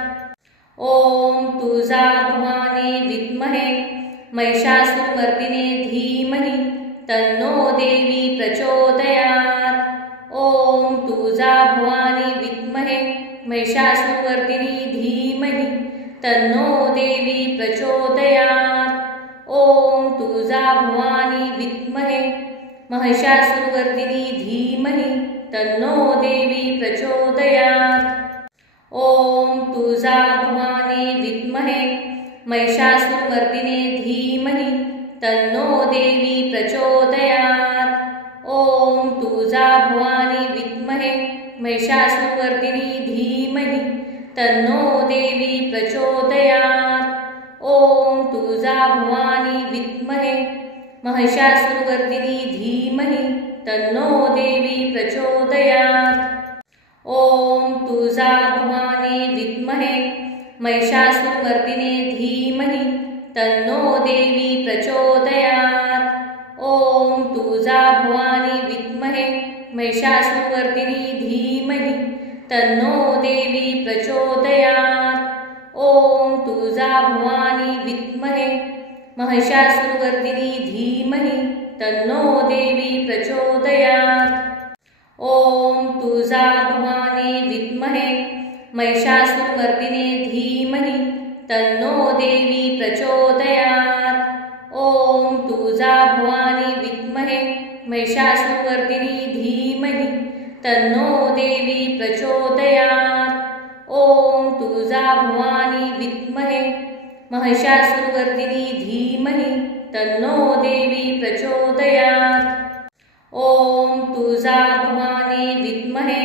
ॐ तुळजा भवानी विद्महे महिषासुरमर्दिने धीमहि तन्नो देवी प्रचोदयात्। ॐ तुळजा भवानी विद्महे महिषासुरवर्दिनी धीमहि तन्नो देवी प्रचोदयात्। ॐ तुळजा भवानी विद्महे महिषासुरवर्दिनी धीमहि तन्नो देवी प्रचोदयात्। ॐ तुळजा भवानी विद्महे महिषासुरमर्दिने धीमहि तन्नो देवी प्रचोदयात्। ॐ तुळजा भवानी विद्महे महिषासुरवर्दिनी धीमहि तन्नो देवी प्रचोदयात्। ॐ तुळजा भवानी विद्महे महिषासुरवर्दिनी धीमहि तन्नो देवी प्रचोदयात्। ॐ तुळजा भवानी विद्महे महिषासुरमर्दिने धीमहि तन्नो देवी प्रचोदयात्। ॐ तुळजा भवानी विद्महे महिषासुरवर्दिनी धीमहि तन्नो देवी प्रचोदयात्। ॐ तुळजा भवानी विद्महे महिषासुरवर्दिनी धीमहि तन्नो देवी प्रचोदयात्। ओम तुळजा भवानी विद्महे महिषासुरमर्दिने धीमहि तन्नो देवी प्रचोदयात्। ओम तुळजा भवानी विद्महे महिषासुरमर्दिनी धीमहि तन्नो देवी प्रचोदयात्। ओम तुळजा भवानी विद्महे महिषासुरमर्दिनी धीमहि तन्नो देवी प्रचोदयात्। ओम तुळजा भवानी विद्महे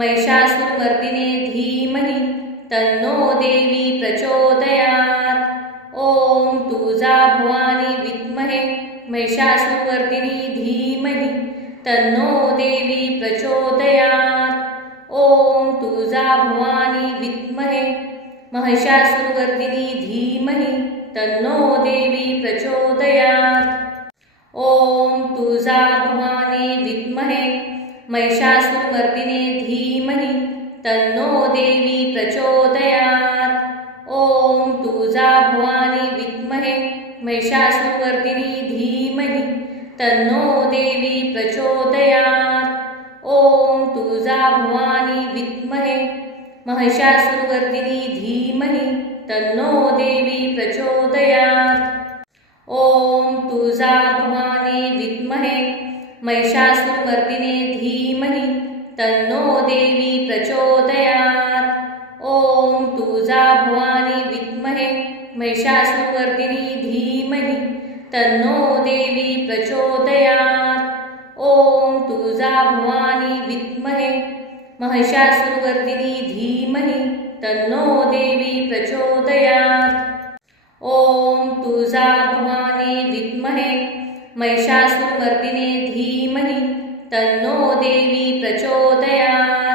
महिषासुरमर्दिने धीमहि तन्नो देवी प्रचोदयात्। ओम तुळजा भवानी विद्महे महिषासुरमर्दिनी धीमहि तन्नो देवी प्रचोदयात्। ओम तुळजा भवानी विद्महे महिषासुरमर्दिनी धीमहि तन्नो देवी प्रचोदयात्। ओम तुळजा भवानी विद्महे महिषासुरमर्दिने धीमहि तन्नो देवी प्रचोदयात्। ओम तुळजा भवानी विद्महे महिषासुरमर्दिनी धीमहि तन्नो देवी प्रचोदयात्। ओम तुळजा भवानी विद्महे महिषासुरमर्दिनी धीमहि तन्नो देवी प्रचोदयात्। ओम तुळजा भवानी विद्महे महिषासुरमर्दिने धीमहि तन्नो देवी प्रचोदयात्। ओम तुळजा भवानी विद्महे महिषासुरमर्दिनी धीमहि तन्नो देवी प्रचोदयात्। ओम तुळजा भवानी विद्महे महिषासुरमर्दिनी धीमहि तन्नो देवी प्रचोदयात्। ओम तुळजा भवानी विद्महे महिषासुरमर्दिने धीमहि तन्नो देवी प्रचोदयात्।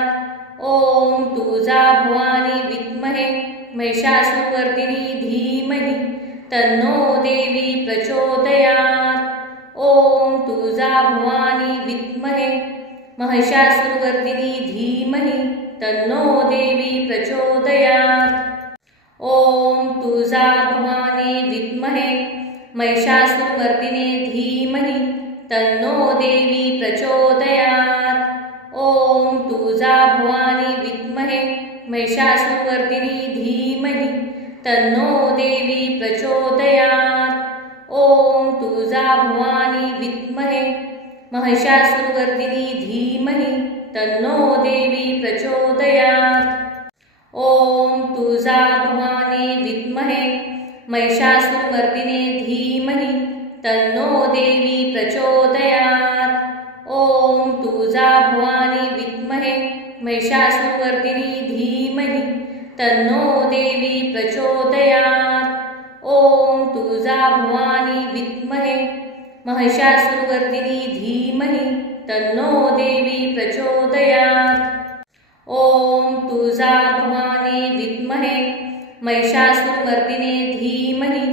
ओम तुळजा भवानी विद्महे महिषासुरमर्दिनी धीमहि तन्नो देवी प्रचोदयात्। ओम तुळजा भवानी विद्महे महिषासुरमर्दिनी धीमहि तन्नो देवी प्रचोदयात्। ओम तुळजा भवानी विद्महे महिषासुरमर्दिने धीमहि तन्नो देवी प्रचोदयात्। ओम तुळजा भवानी विद्महे महिषासुरमर्दिनी धीमहि तन्नो देवी प्रचोदयात्। ओम तुळजा भवानी विद्महे महिषासुरमर्दिनी धीमहि तन्नो देवी प्रचोदयात्। ओम तुळजा भवानी विद्महे महिषासुरमर्दिने धीमहि तन्नो देवी प्रचोदयात्। ओम तुळजा भवानी विद्महे महिषासुरमर्दिनी धीमहि तन्नो देवी प्रचोदयात्। ओम तुळजा भवानी विद्महे महिषासुरमर्दिनी धीमहि तन्नो देवी प्रचोदयात्। ओम तुळजा भवानी विद्महे महिषासुरमर्दिने धीमहि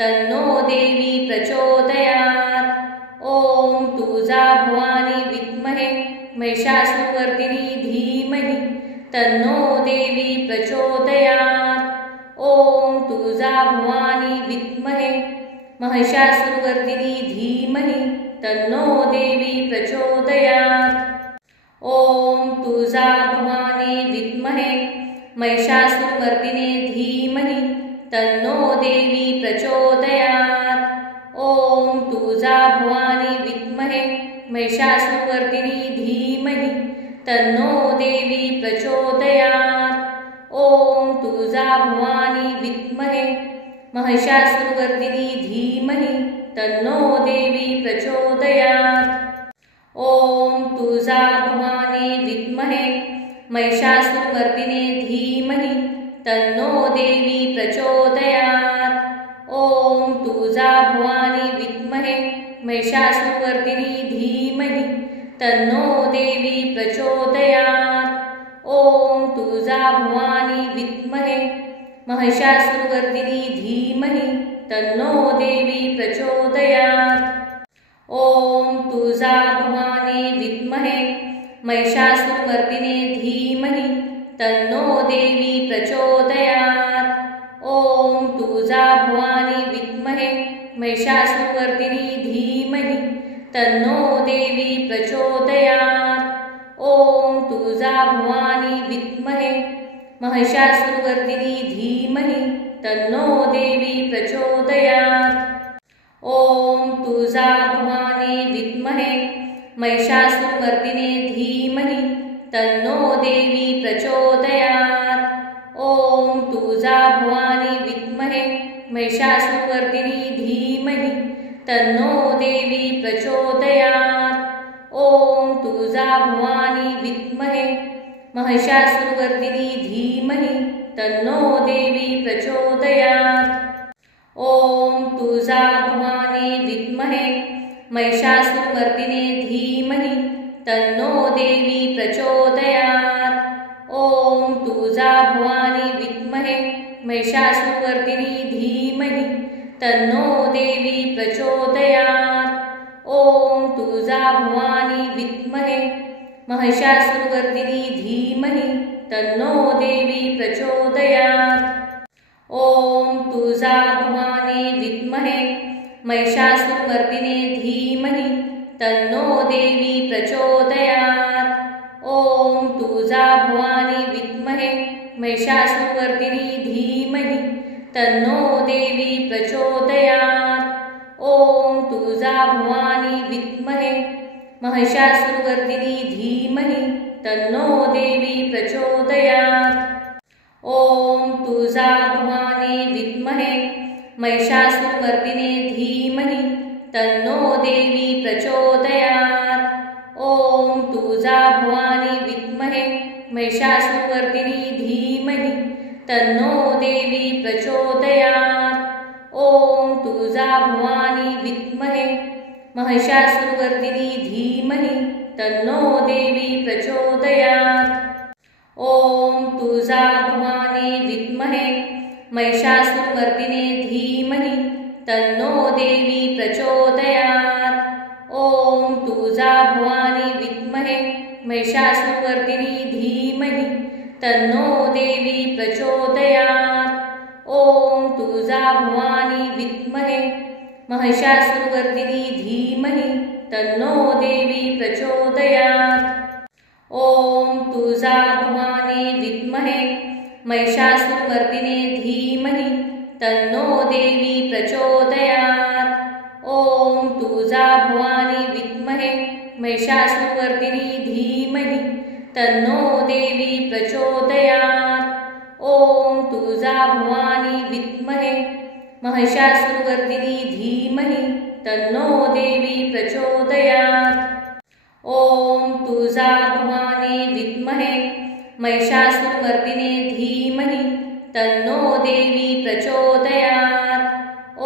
तन्नो देवी प्रचोदयात्। ओम तुळजा भवानी विद्महे महिषासुरमर्दिनी धीमहि तन्नो देवी प्रचोदयात्। ओम तुळजा भवानी विद्महे महिषासुरमर्दिनी धीमहि तन्नो देवी प्रचोदयात्। ओम तुळजा भवानी विद्महे महिषासुरमर्दिने धीमहि तन्नो देवी प्रचोदयात्। ओम तुळजा भवानी विद्महे महिषासुरमर्दिनी धीमहि तन्नो देवी प्रचोदयात्। ओम तुळजा भवानी विद्महे महिषासुरमर्दिनी धीमहि तन्नो देवी प्रचोदयात्। ओम तुळजा भवानी विद्महे महिषासुरमर्दिने धीमहि तन्नो देवी प्रचोदयात्। ओम तुळजा भवानी विद्महे महिषासुरमर्दिनी धीमहि तन्नो देवी प्रचोदयात्। ओम तुळजा भवानी विद्महे महिषासुरमर्दिनी धीमहि तन्नो देवी प्रचोदयात्। ओम तुळजा भवानी विद्महे महिषासुरमर्दिने धीमहि तन्नो देवी प्रचोदयात्। ओम तुळजा भवानी विद्महे महिषासुरमर्दिनी धीमहि तन्नो देवी प्रचोदयात्। तुळजा भवानी विद्महे महिषासुरवर्धिनी धीमहि तन्नो देवी प्रचोदयात्। ॐ तुळजा भवानी विद्महे महिषासुरमर्दिने धीमहि तन्नो देवी प्रचोदयात्। ॐ तुळजा भवानी विद्महे महिषासुरवर्दिनी धीमहि तन्नो देवी प्रचोदयात्। ॐ तुळजा भवानी विद्महे महिषासुरवर्दिनी धीमहि तन्नो देवी प्रचोदयात्। ॐ तुळजा भवानी विद्महे महिषासुरमर्दिने धीमहि तन्नो देवी प्रचोदयात्। ॐ तुळजा भवानी विद्महे महिषासुरवर्दिनी धीमहि तन्नो देवी प्रचोदयात्। ॐ तुळजा भवानी विद्महे महिषासुरवर्दिनी धीमहि तन्नो देवी प्रचोदयात्। ॐ तुळजा भवानी विद्महे महिषासुरमर्दिने धीमहि तन्नो देवी प्रचोदयात्। ॐ तुळजा भवानी विद्महे महिषासुरवर्दिनी धीमहि तन्नो देवी प्रचोदयात्। ॐ तुळजा भवानी विद्महे महिषासुरवर्दिनी धीमहि तन्नो देवी प्रचोदयात्। ॐ तुळजा भवानी विद्महे महिषासुरमर्दिने धीमहि तन्नो देवी प्रचोदयात्। ॐ तुळजा भवानी विद्महे महिषासुरवर्दिनी धीमहि तन्नो देवी प्रचोदयात्। ॐ तुळजा भवानी विद्महे महिषासुरवर्दिनी धीमहि तन्नो देवी प्रचोदयात्। ॐ तुळजा भवानी विद्महे महिषासुरमर्दिने धीमहि तन्नो देवी प्रचोदयात्। ॐ तुळजा भवानी विद्महे महिषासुरवर्दिनी धीमहि तन्नो देवी प्रचोदयात्। ॐ तुळजा भवानी विद्महे महिषासुरवर्दिनी धीमहि तन्नो देवी प्रचोदयात्। ॐ तुळजा भवानी विद्महे महिषासुरमर्दिने धीमहि तन्नो देवी प्रचोदयात्। ॐ तुळजा भवानी विद्महे महिषासुरवर्दिनी धीमहि तन्नो देवी प्रचोदयात्। ॐ तुळजा भवानी विद्महे महिषासुरवर्दिनी धीमहि तन्नो देवी प्रचोदयात्। ॐ तुळजा भवानी विद्महे महिषासुरमर्दिने धीमहि तन्नो देवी प्रचोदयात्।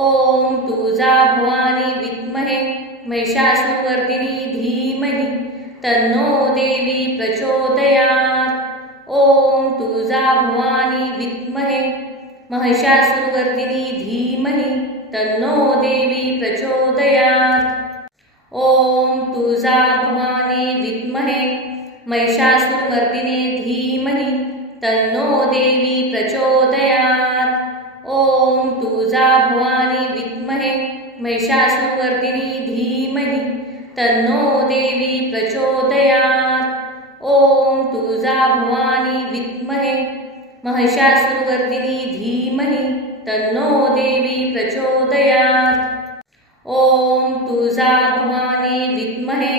ॐ तुळजा भवानी विद्महे महिषासुरवर्दिनी धीमहि तन्नो देवी प्रचोदयात्। ॐ तुळजा भवानी विद्महे महिषासुरवर्दिनी धीमहि तन्नो देवी प्रचोदयात्। ॐ तुळजा भवानी विद्महे महिषासुरमर्दिने धीमहि तन्नो देवी प्रचोदयात्। ॐ तुळजा भवानी विद्महे महिषासुरवर्दिनी धीमहि तन्नो देवी प्रचोदयात्। ॐ तुळजा भवानी विद्महे महिषासुरवर्दिनी धीमहि तन्नो देवी प्रचोदयात्। ॐ तुळजा भवानी विद्महे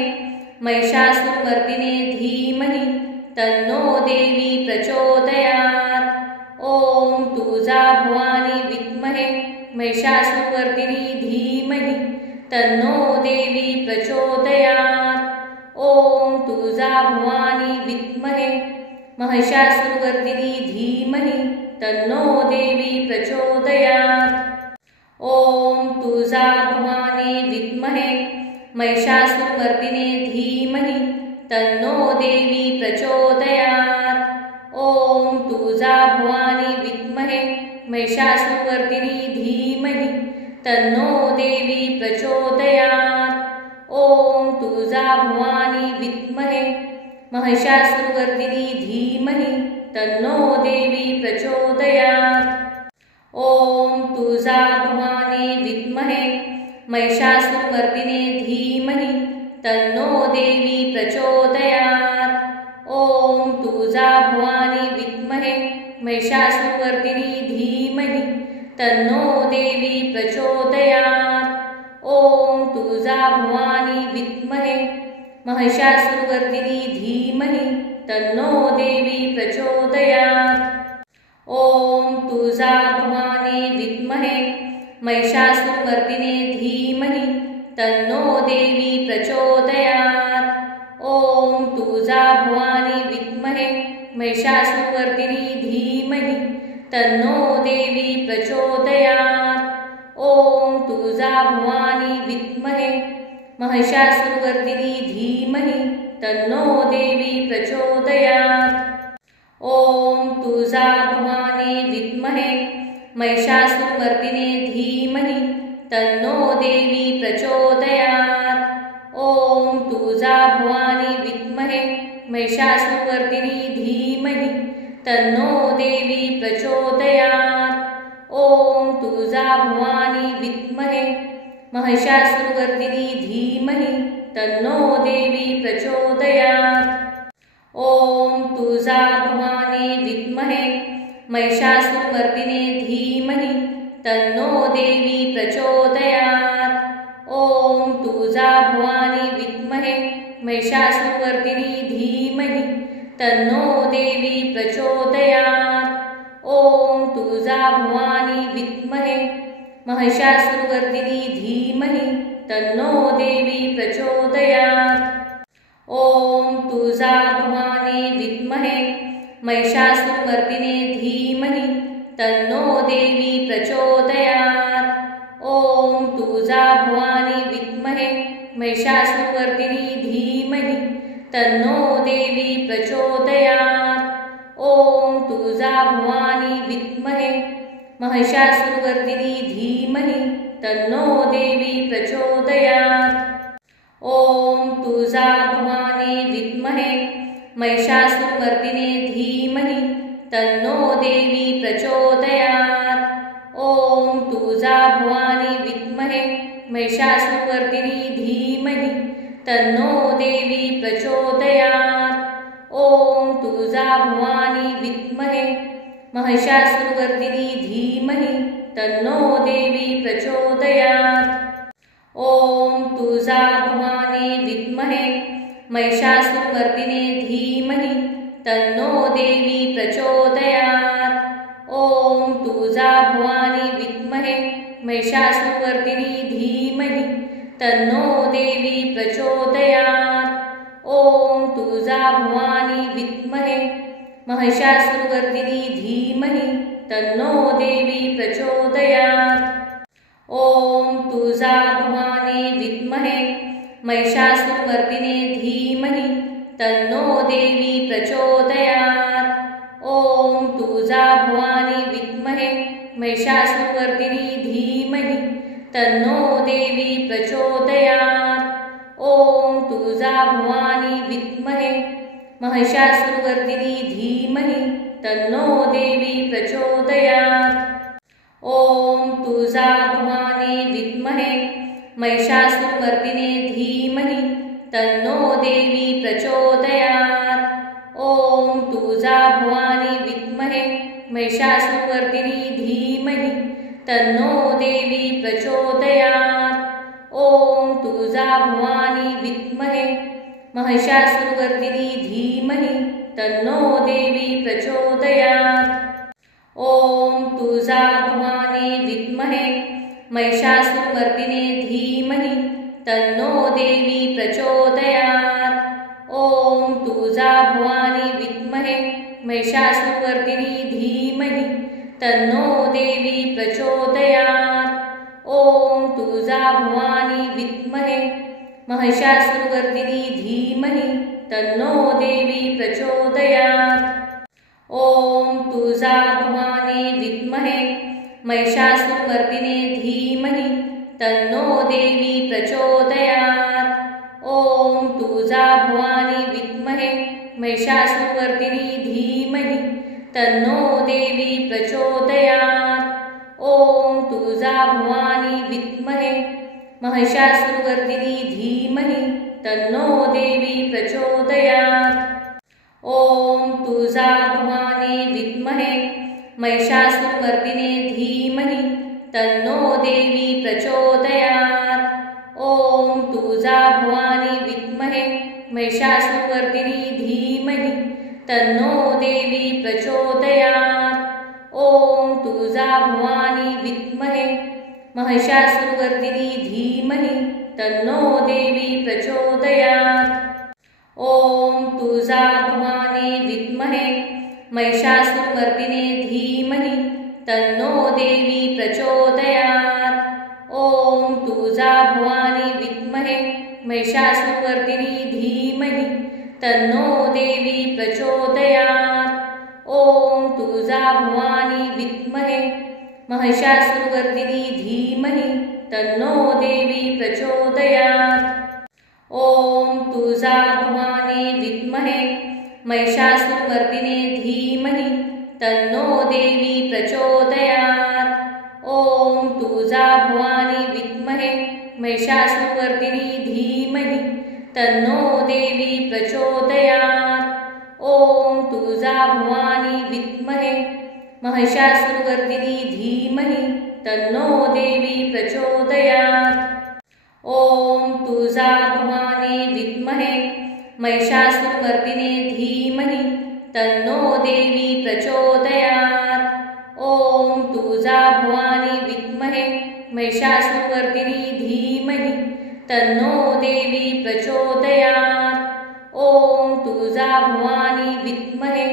महिषासुरमर्दिने धीमहि तन्नो देवी प्रचोदयात्। ॐ तुळजा भवानी विद्महे महिषासुरवर्दिनी धीमहि तन्नो देवी प्रचोदयात्। ॐ तुळजा भवानी विद्महे महिषासुरवर्दिनी धीमहि तन्नो देवी प्रचोदयात्। ॐ तुळजा भवानी विद्महे महिषासुरमर्दिने धीमहि तन्नो देवी प्रचोदयात्। ॐ तुळजा भवानी विद्महे महिषासुरवर्दिनी धीमहि तन्नो देवी प्रचोदयात्। ॐ तुळजा भवानी विद्महे महिषासुरवर्दिनी धीमहि तन्नो देवी प्रचोदयात्। ॐ तुळजा भवानी विद्महे महिषासुरमर्दिने धीमहि तन्नो देवी प्रचोदयात्। ॐ महिषासुरवर्धिनी धीमहि तन्नो देवी प्रचोदयात्। ॐ तुळजाभवानी विद्महे महिषासुरवर्धिनी धीमहि तन्नो देवी प्रचोदयात्। ॐ तुळजाभवानी विद्महे महिषासुरमर्दिने धीमहि तन्नो देवी प्रचोदयात्। ॐ तुळजाभवानी विद्महे महिषासुरवर्दिनी धीमहि तन्नो देवी प्रचोदयात्। ॐ तुळजाभवानी विद्महे महिषासुरवर्दिनी धीमहि तन्नो देवी प्रचोदयात्। ॐ तुळजाभवानी विद्महे महिषासुरमर्दिने धीमहि तन्नो देवी प्रचोदयात्। ॐ तुळजाभवानी विद्महे महिषासुरवर्दिनी धीमहि तन्नो देवी प्रचोदयात्। ॐ तुळजाभवानी विद्महे महिषासुरवर्दिनी धीमहि तन्नो देवी प्रचोदयात्। ॐ तुळजाभवानी विद्महे महिषासुरमर्दिने धीमहि तन्नो देवी प्रचोदयात्। ॐ तुळजाभवानी विद्महे महिषासुरवर्दिनी धीमहि तन्नो देवी प्रचोदयात्। ॐ तुळजाभवानी विद्महे महिषासुरवर्दिनी धीमहि तन्नो देवी प्रचोदयात्। ॐ तुळजाभवानी विद्महे महिषासुरमर्दिने धीमहि तन्नो देवी प्रचोदयात्। ॐ तुळजाभवानी विद्महे महिषासुरवर्दिनी धीमहि तन्नो देवी प्रचोदयात्। ॐ तुळजाभवानी विद्महे महिषासुरवर्दिनी धीमहि तन्नो देवी प्रचोदयात्। ॐ तुळजाभवानी विद्महे महिषासुरमर्दिने धीमहि तन्नो देवी प्रचोदयात्। ॐ तुळजाभवानी विद्महे महिषासुरवर्दिनी धीमहि तन्नो देवी प्रचोदयात्। ॐ तुळजाभवानी विद्महे महिषासुरवर्दिनी धीमहि तन्नो देवी प्रचोदयात्। ॐ तुळजाभवानी विद्महे महिषासुरमर्दिने धीमहि तन्नो देवी प्रचोदयात्। ॐ तुळजाभवानी विद्महे महिषासुरवर्दिनी धीमहि तन्नो देवी प्रचोदयात्। ॐ तुळजाभवानी विद्महे महिषासुरवर्दिनी धीमहि तन्नो देवी प्रचोदयात्। ॐ तुळजाभवानी विद्महे महिषासुरमर्दिने धीमहि तन्नो देवी प्रचोदयात्। ॐ तुळजाभवानी विद्महे महिषासुरवर्दिनी धीमहि तन्नो देवी प्रचोदयात्। ॐ तुळजाभवानी विद्महे महिषासुरवर्दिनी धीमहि तन्नो देवी प्रचोदयात्। ॐ तुळजाभवानी विद्महे महिषासुरमर्दिने धीमहि तन्नो देवी प्रचोदयात्। ॐ तुळजाभवानी विद्महे महिषासुरवर्दिनी धीमहि तन्नो देवी प्रचोदयात्। ॐ तुळजाभवानी विद्महे महिषासुरवर्दिनी धीमहि तन्नो देवी प्रचोदयात्। ॐ तुळजाभवानी विद्महे महिषासुरमर्दिने धीमहि तन्नो देवी प्रचोदयात्। ॐ तुळजाभवानी विद्महे महिषासुरवर्दिनी धीमहि तन्नो देवी प्रचोदयात्। ॐ तुळजाभवानी विद्महे महिषासुरवर्दिनी धीमहि तन्नो देवी प्रचोदयात्। ॐ तुळजाभवानी विद्महे महिषासुरमर्दिने धीमहि तन्नो देवी प्रचोदयात्। ॐ तुळजाभवानी विद्महे महिषासुरवर्दिनी धीमहि तन्नो देवी प्रचोदयात्। ॐ तुळजाभवानी विद्महे महिषासुरवर्दिनी धीमहि तन्नो देवी प्रचोदयात्। ॐ तुळजाभवानी विद्महे महिषासुरमर्दिने धीमहि तन्नो देवी प्रचोदयात्। ॐ तुळजाभवानी विद्महे महिषासुरमर्दिनी धीमहि तन्नो देवी प्रचोदयात्। ॐ तुळजाभवानी विद्महे महिषासुरमर्दिनी धीमहि तन्नो देवी प्रचोदयात्। ॐ तुळजाभवानी विद्महे महिषासुरमर्दिने धीमहि तन्नो देवी प्रचोदयात्। ॐ तुळजाभवानी विद्महे महिषासुरमर्दिनी धीमहि तन्नो देवी प्रचोदयात्। ॐ तुळजाभवानी विद्महे महिषासुरमर्दिनी धीमहि तन्नो देवी प्रचोदयात्। ॐ तुळजाभवानी विद्महे महिषासुरमर्दिने धीमहि तन्नो देवी प्रचोदयात्। ॐ तुळजाभवानी विद्महे महिषासुरमर्दिनी धीमहि तन्नो देवी प्रचोदयात्। ॐ तुळजाभवानी विद्महे महिषासुरमर्दिनी धीमहि तन्नो देवी प्रचोदयात्। ॐ तुळजाभवानी विद्महे महिषासुरमर्दिने धीमहि तन्नो देवी प्रचोदयात्। ॐ तुळजाभवानी विद्महे महिषासुरमर्दिनी धीमहि तन्नो देवी प्रचोदयात्। ॐ तुळजाभवानी विद्महे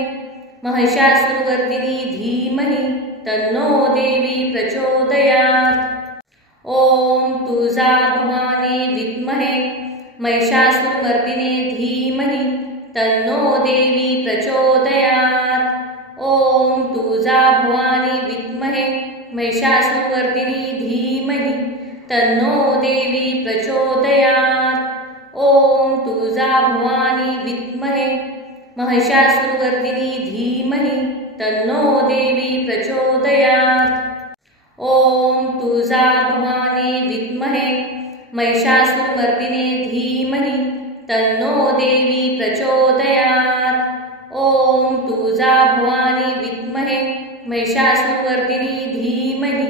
महिषासुरमर्दिनी धीमहि तन्नो देवी प्रचोदयात्। ॐ तुळजाभवानी विद्महे महिषासुरमर्दिने धीमहि तन्नो देवी प्रचोदयात्। ॐ तुळजाभवानी विद्महे महिषासुरमर्दिनी धीमहि तन्नो देवी प्रचोदयात्। ॐ तुळजाभवानी विद्महे महिषासुरमर्दिनी धीमहि तन्नो देवी प्रचोदयात्। ॐ तुळजाभवानी विद्महे महिषासुरमर्दिने धीमहि तन्नो देवी प्रचोदयात्। ॐ तुळजाभवानी विद्महे महिषासुरमर्दिनी धीमहि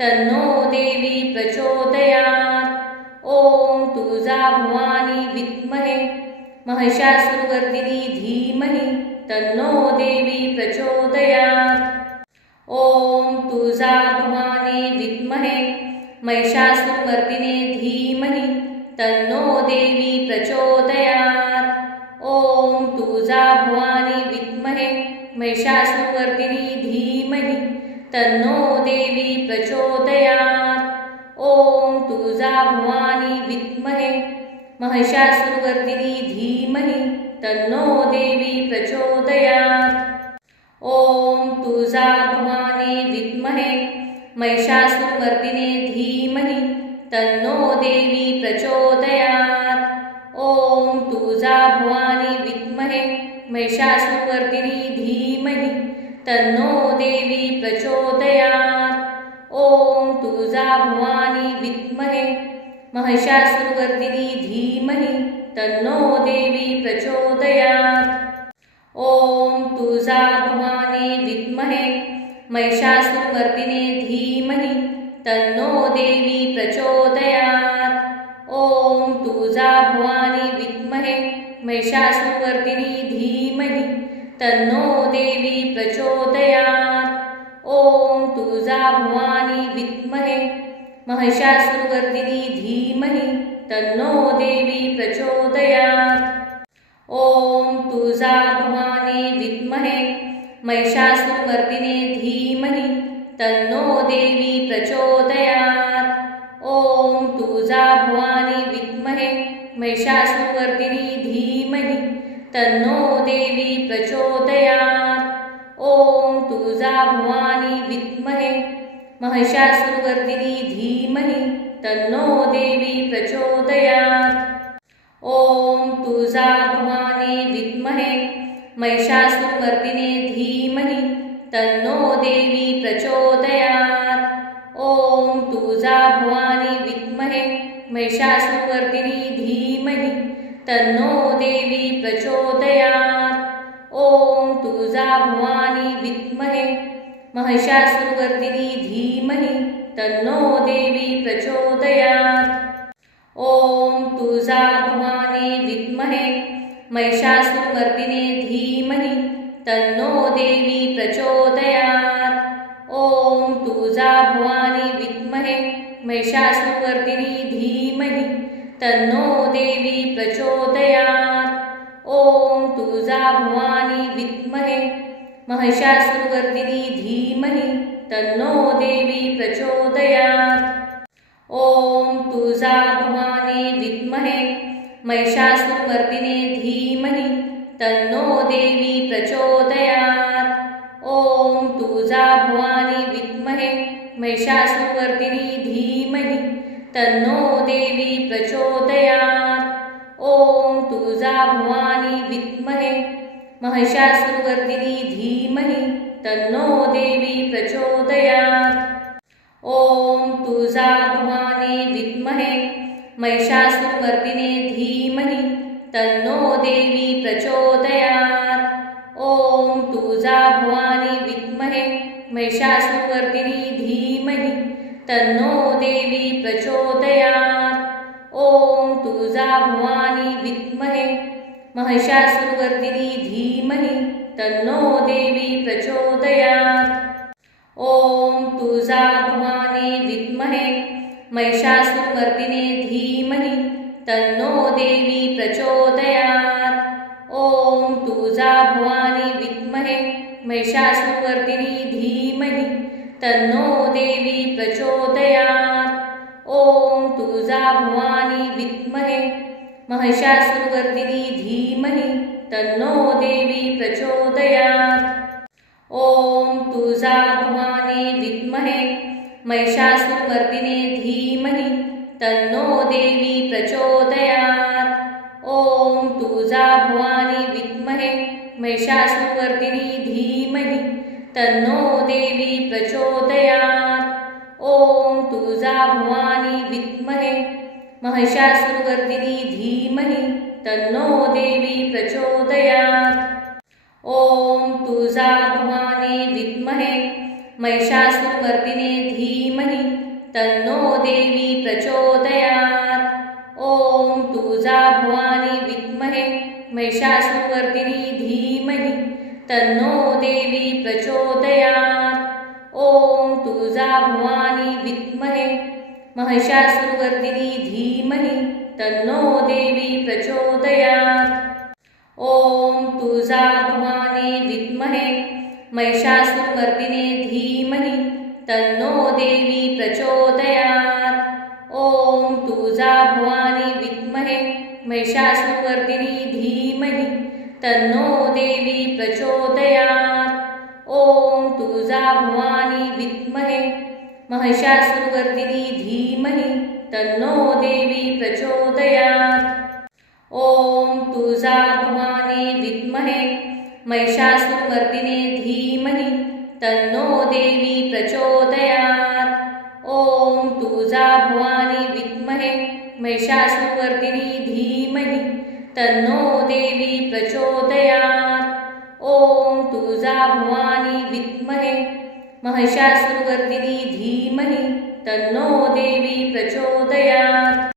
तन्नो देवी प्रचोदयात्। ॐ तुळजाभवानी विद्महे महिषासुरमर्दिनी धीमहि तन्नो देवी प्रचोदयात्। ॐ तुळजाभवानी विद्महे महिषासुरमर्दिने धीमहि तन्नो देवी प्रचोदयात्। ॐ तुळजाभवानी विद्महे महिषासुरमर्दिनी धीमहि तन्नो देवी प्रचोदयात्। ॐ तुळजाभवानी विद्महे महिषासुरमर्दिनी धीमहि तन्नो देवी प्रचोदयात्। ॐ तुळजाभवानी विद्महे महिषासुरमर्दिने धीमहि तन्नो देवी प्रचोदयात्। ॐ तुळजाभवानी विद्महे महिषासुरमर्दिनी धीमहि तन्नो देवी प्रचोदयात्। ॐ तुळजाभवानी विद्महे महिषासुरमर्दिनी धीमहि तन्नो देवी प्रचोदयात्। ॐ तुळजाभवानी विद्महे महिषासुरमर्दिने धीमहि तन्नो देवी प्रचोदयात्। ॐ तुळजाभवानी विद्महे महिषासुरमर्दिनी धीमहि तन्नो देवी प्रचोदयात्। ॐ तुळजाभवानी विद्महे महिषासुरमर्दिनी धीमहि तन्नो देवी प्रचोदयात्। ॐ तुळजाभवानी विद्महे महिषासुरमर्दिने धीमहि तन्नो देवी प्रचोदयात्। ॐ तुळजाभवानी विद्महे महिषासुरमर्दिनी धीमहि तन्नो देवी प्रचोदयात्। ॐ तुळजाभवानी विद्महे महिषासुरमर्दिनी धीमहि तन्नो देवी प्रचोदयात्। ॐ तुळजाभवानी विद्महे महिषासुरमर्दिने धीमहि तन्नो देवी प्रचोदयात्। ॐ तुळजाभवानी विद्महे महिषासुरमर्दिनी धीमहि तन्नो देवी प्रचोदयात्। ॐ तुळजाभवानी विद्महे महिषासुरवर्दिनी धीमहि तन्नो देवी प्रचोदयात्। ॐ तुळजा भवानी विद्महे महिषासुरमर्दिने धीमहि तन्नो देवी प्रचोदयात्। ॐ तुळजा भवानी विद्महे महिषासुरवर्दिनी धीमहि तन्नो देवी प्रचोदयात्। ॐ तुळजा भवानी विद्महे महिषासुरवर्दिनी धीमहि तन्नो देवी प्रचोदयात्। ॐ तुळजा भवानी विद्महे महिषासुरमर्दिने धीमहि तन्नो देवी प्रचोदयात्। ॐ तुळजा भवानी विद्महे महिषासुरवर्दिनी धीमहि तन्नो देवी प्रचोदयात्। ॐ तुळजा भवानी विद्महे महिषासुरवर्दिनी धीमहि तन्नो देवी प्रचोदयात्। ॐ तुळजा भवानी विद्महे महिषासुरमर्दिने धीमहि तन्नो देवी प्रचोदयात्। ॐ तुळजा भवानी विद्महे महिषासुरवर्दिनी धीमहि तन्नो देवी प्रचोदयात्। ॐ तुळजा भवानी विद्महे महिषासुरवर्दिनी धीमहि तन्नो देवी प्रचोदयात्। ॐ तुळजा भवानी विद्महे महिषासुरमर्दिने धीमहि तन्नो देवी प्रचोदयात्। ॐ तुळजा भवानी विद्महे महिषासुरवर्दिनी धीमहि तन्नो देवी प्रचोदयात्। ॐ तुळजा भवानी विद्महे महिषासुरवर्दिनी धीमहि तन्नो देवी प्रचोदयात्। ॐ तुळजा भवानी विद्महे महिषासुरमर्दिने धीमहि तन्नो देवी प्रचोदयात्। ॐ तुळजा भवानी विद्महे महिषासुरवर्दिनी धीमहि तन्नो देवी प्रचोदयात्। ॐ तुळजा भवानी विद्महे महिषासुरवर्दिनी धीमहि तन्नो देवी प्रचोदयात्। ॐ तुळजा भवानी विद्महे महिषासुरमर्दिने धीमहि तन्नो देवी प्रचोदयात्। ॐ तुळजा भवानी विद्महे महिषासुरवर्दिनी धीमहि तन्नो देवी प्रचोदयात्। ॐ तुळजा भवानी विद्महे महिषासुरवर्दिनी धीमहि तन्नो देवी प्रचोदयात्। ॐ तुळजा भवानी विद्महे महिषासुरमर्दिने धीमहि तन्नो देवी प्रचोदयात्। ॐ तुळजा भवानी विद्महे महिषासुरवर्दिनी धीमहि तन्नो देवी प्रचोदयात्। ॐ तुळजा भवानी विद्महे महिषासुरवर्दिनी धीमहि तन्नो देवी प्रचोदयात्। ॐ तुळजा भवानी विद्महे महिषासुरमर्दिने धीमहि तन्नो देवी प्रचोदयात्। ॐ तुळजा भवानी विद्महे महिषासुरवर्दिनी धीमहि तन्नो देवी प्रचोदयात्। ॐ तुळजा भवानी विद्महे महिषासुरवर्दिनी धीमहि तन्नो देवी प्रचोदयात्।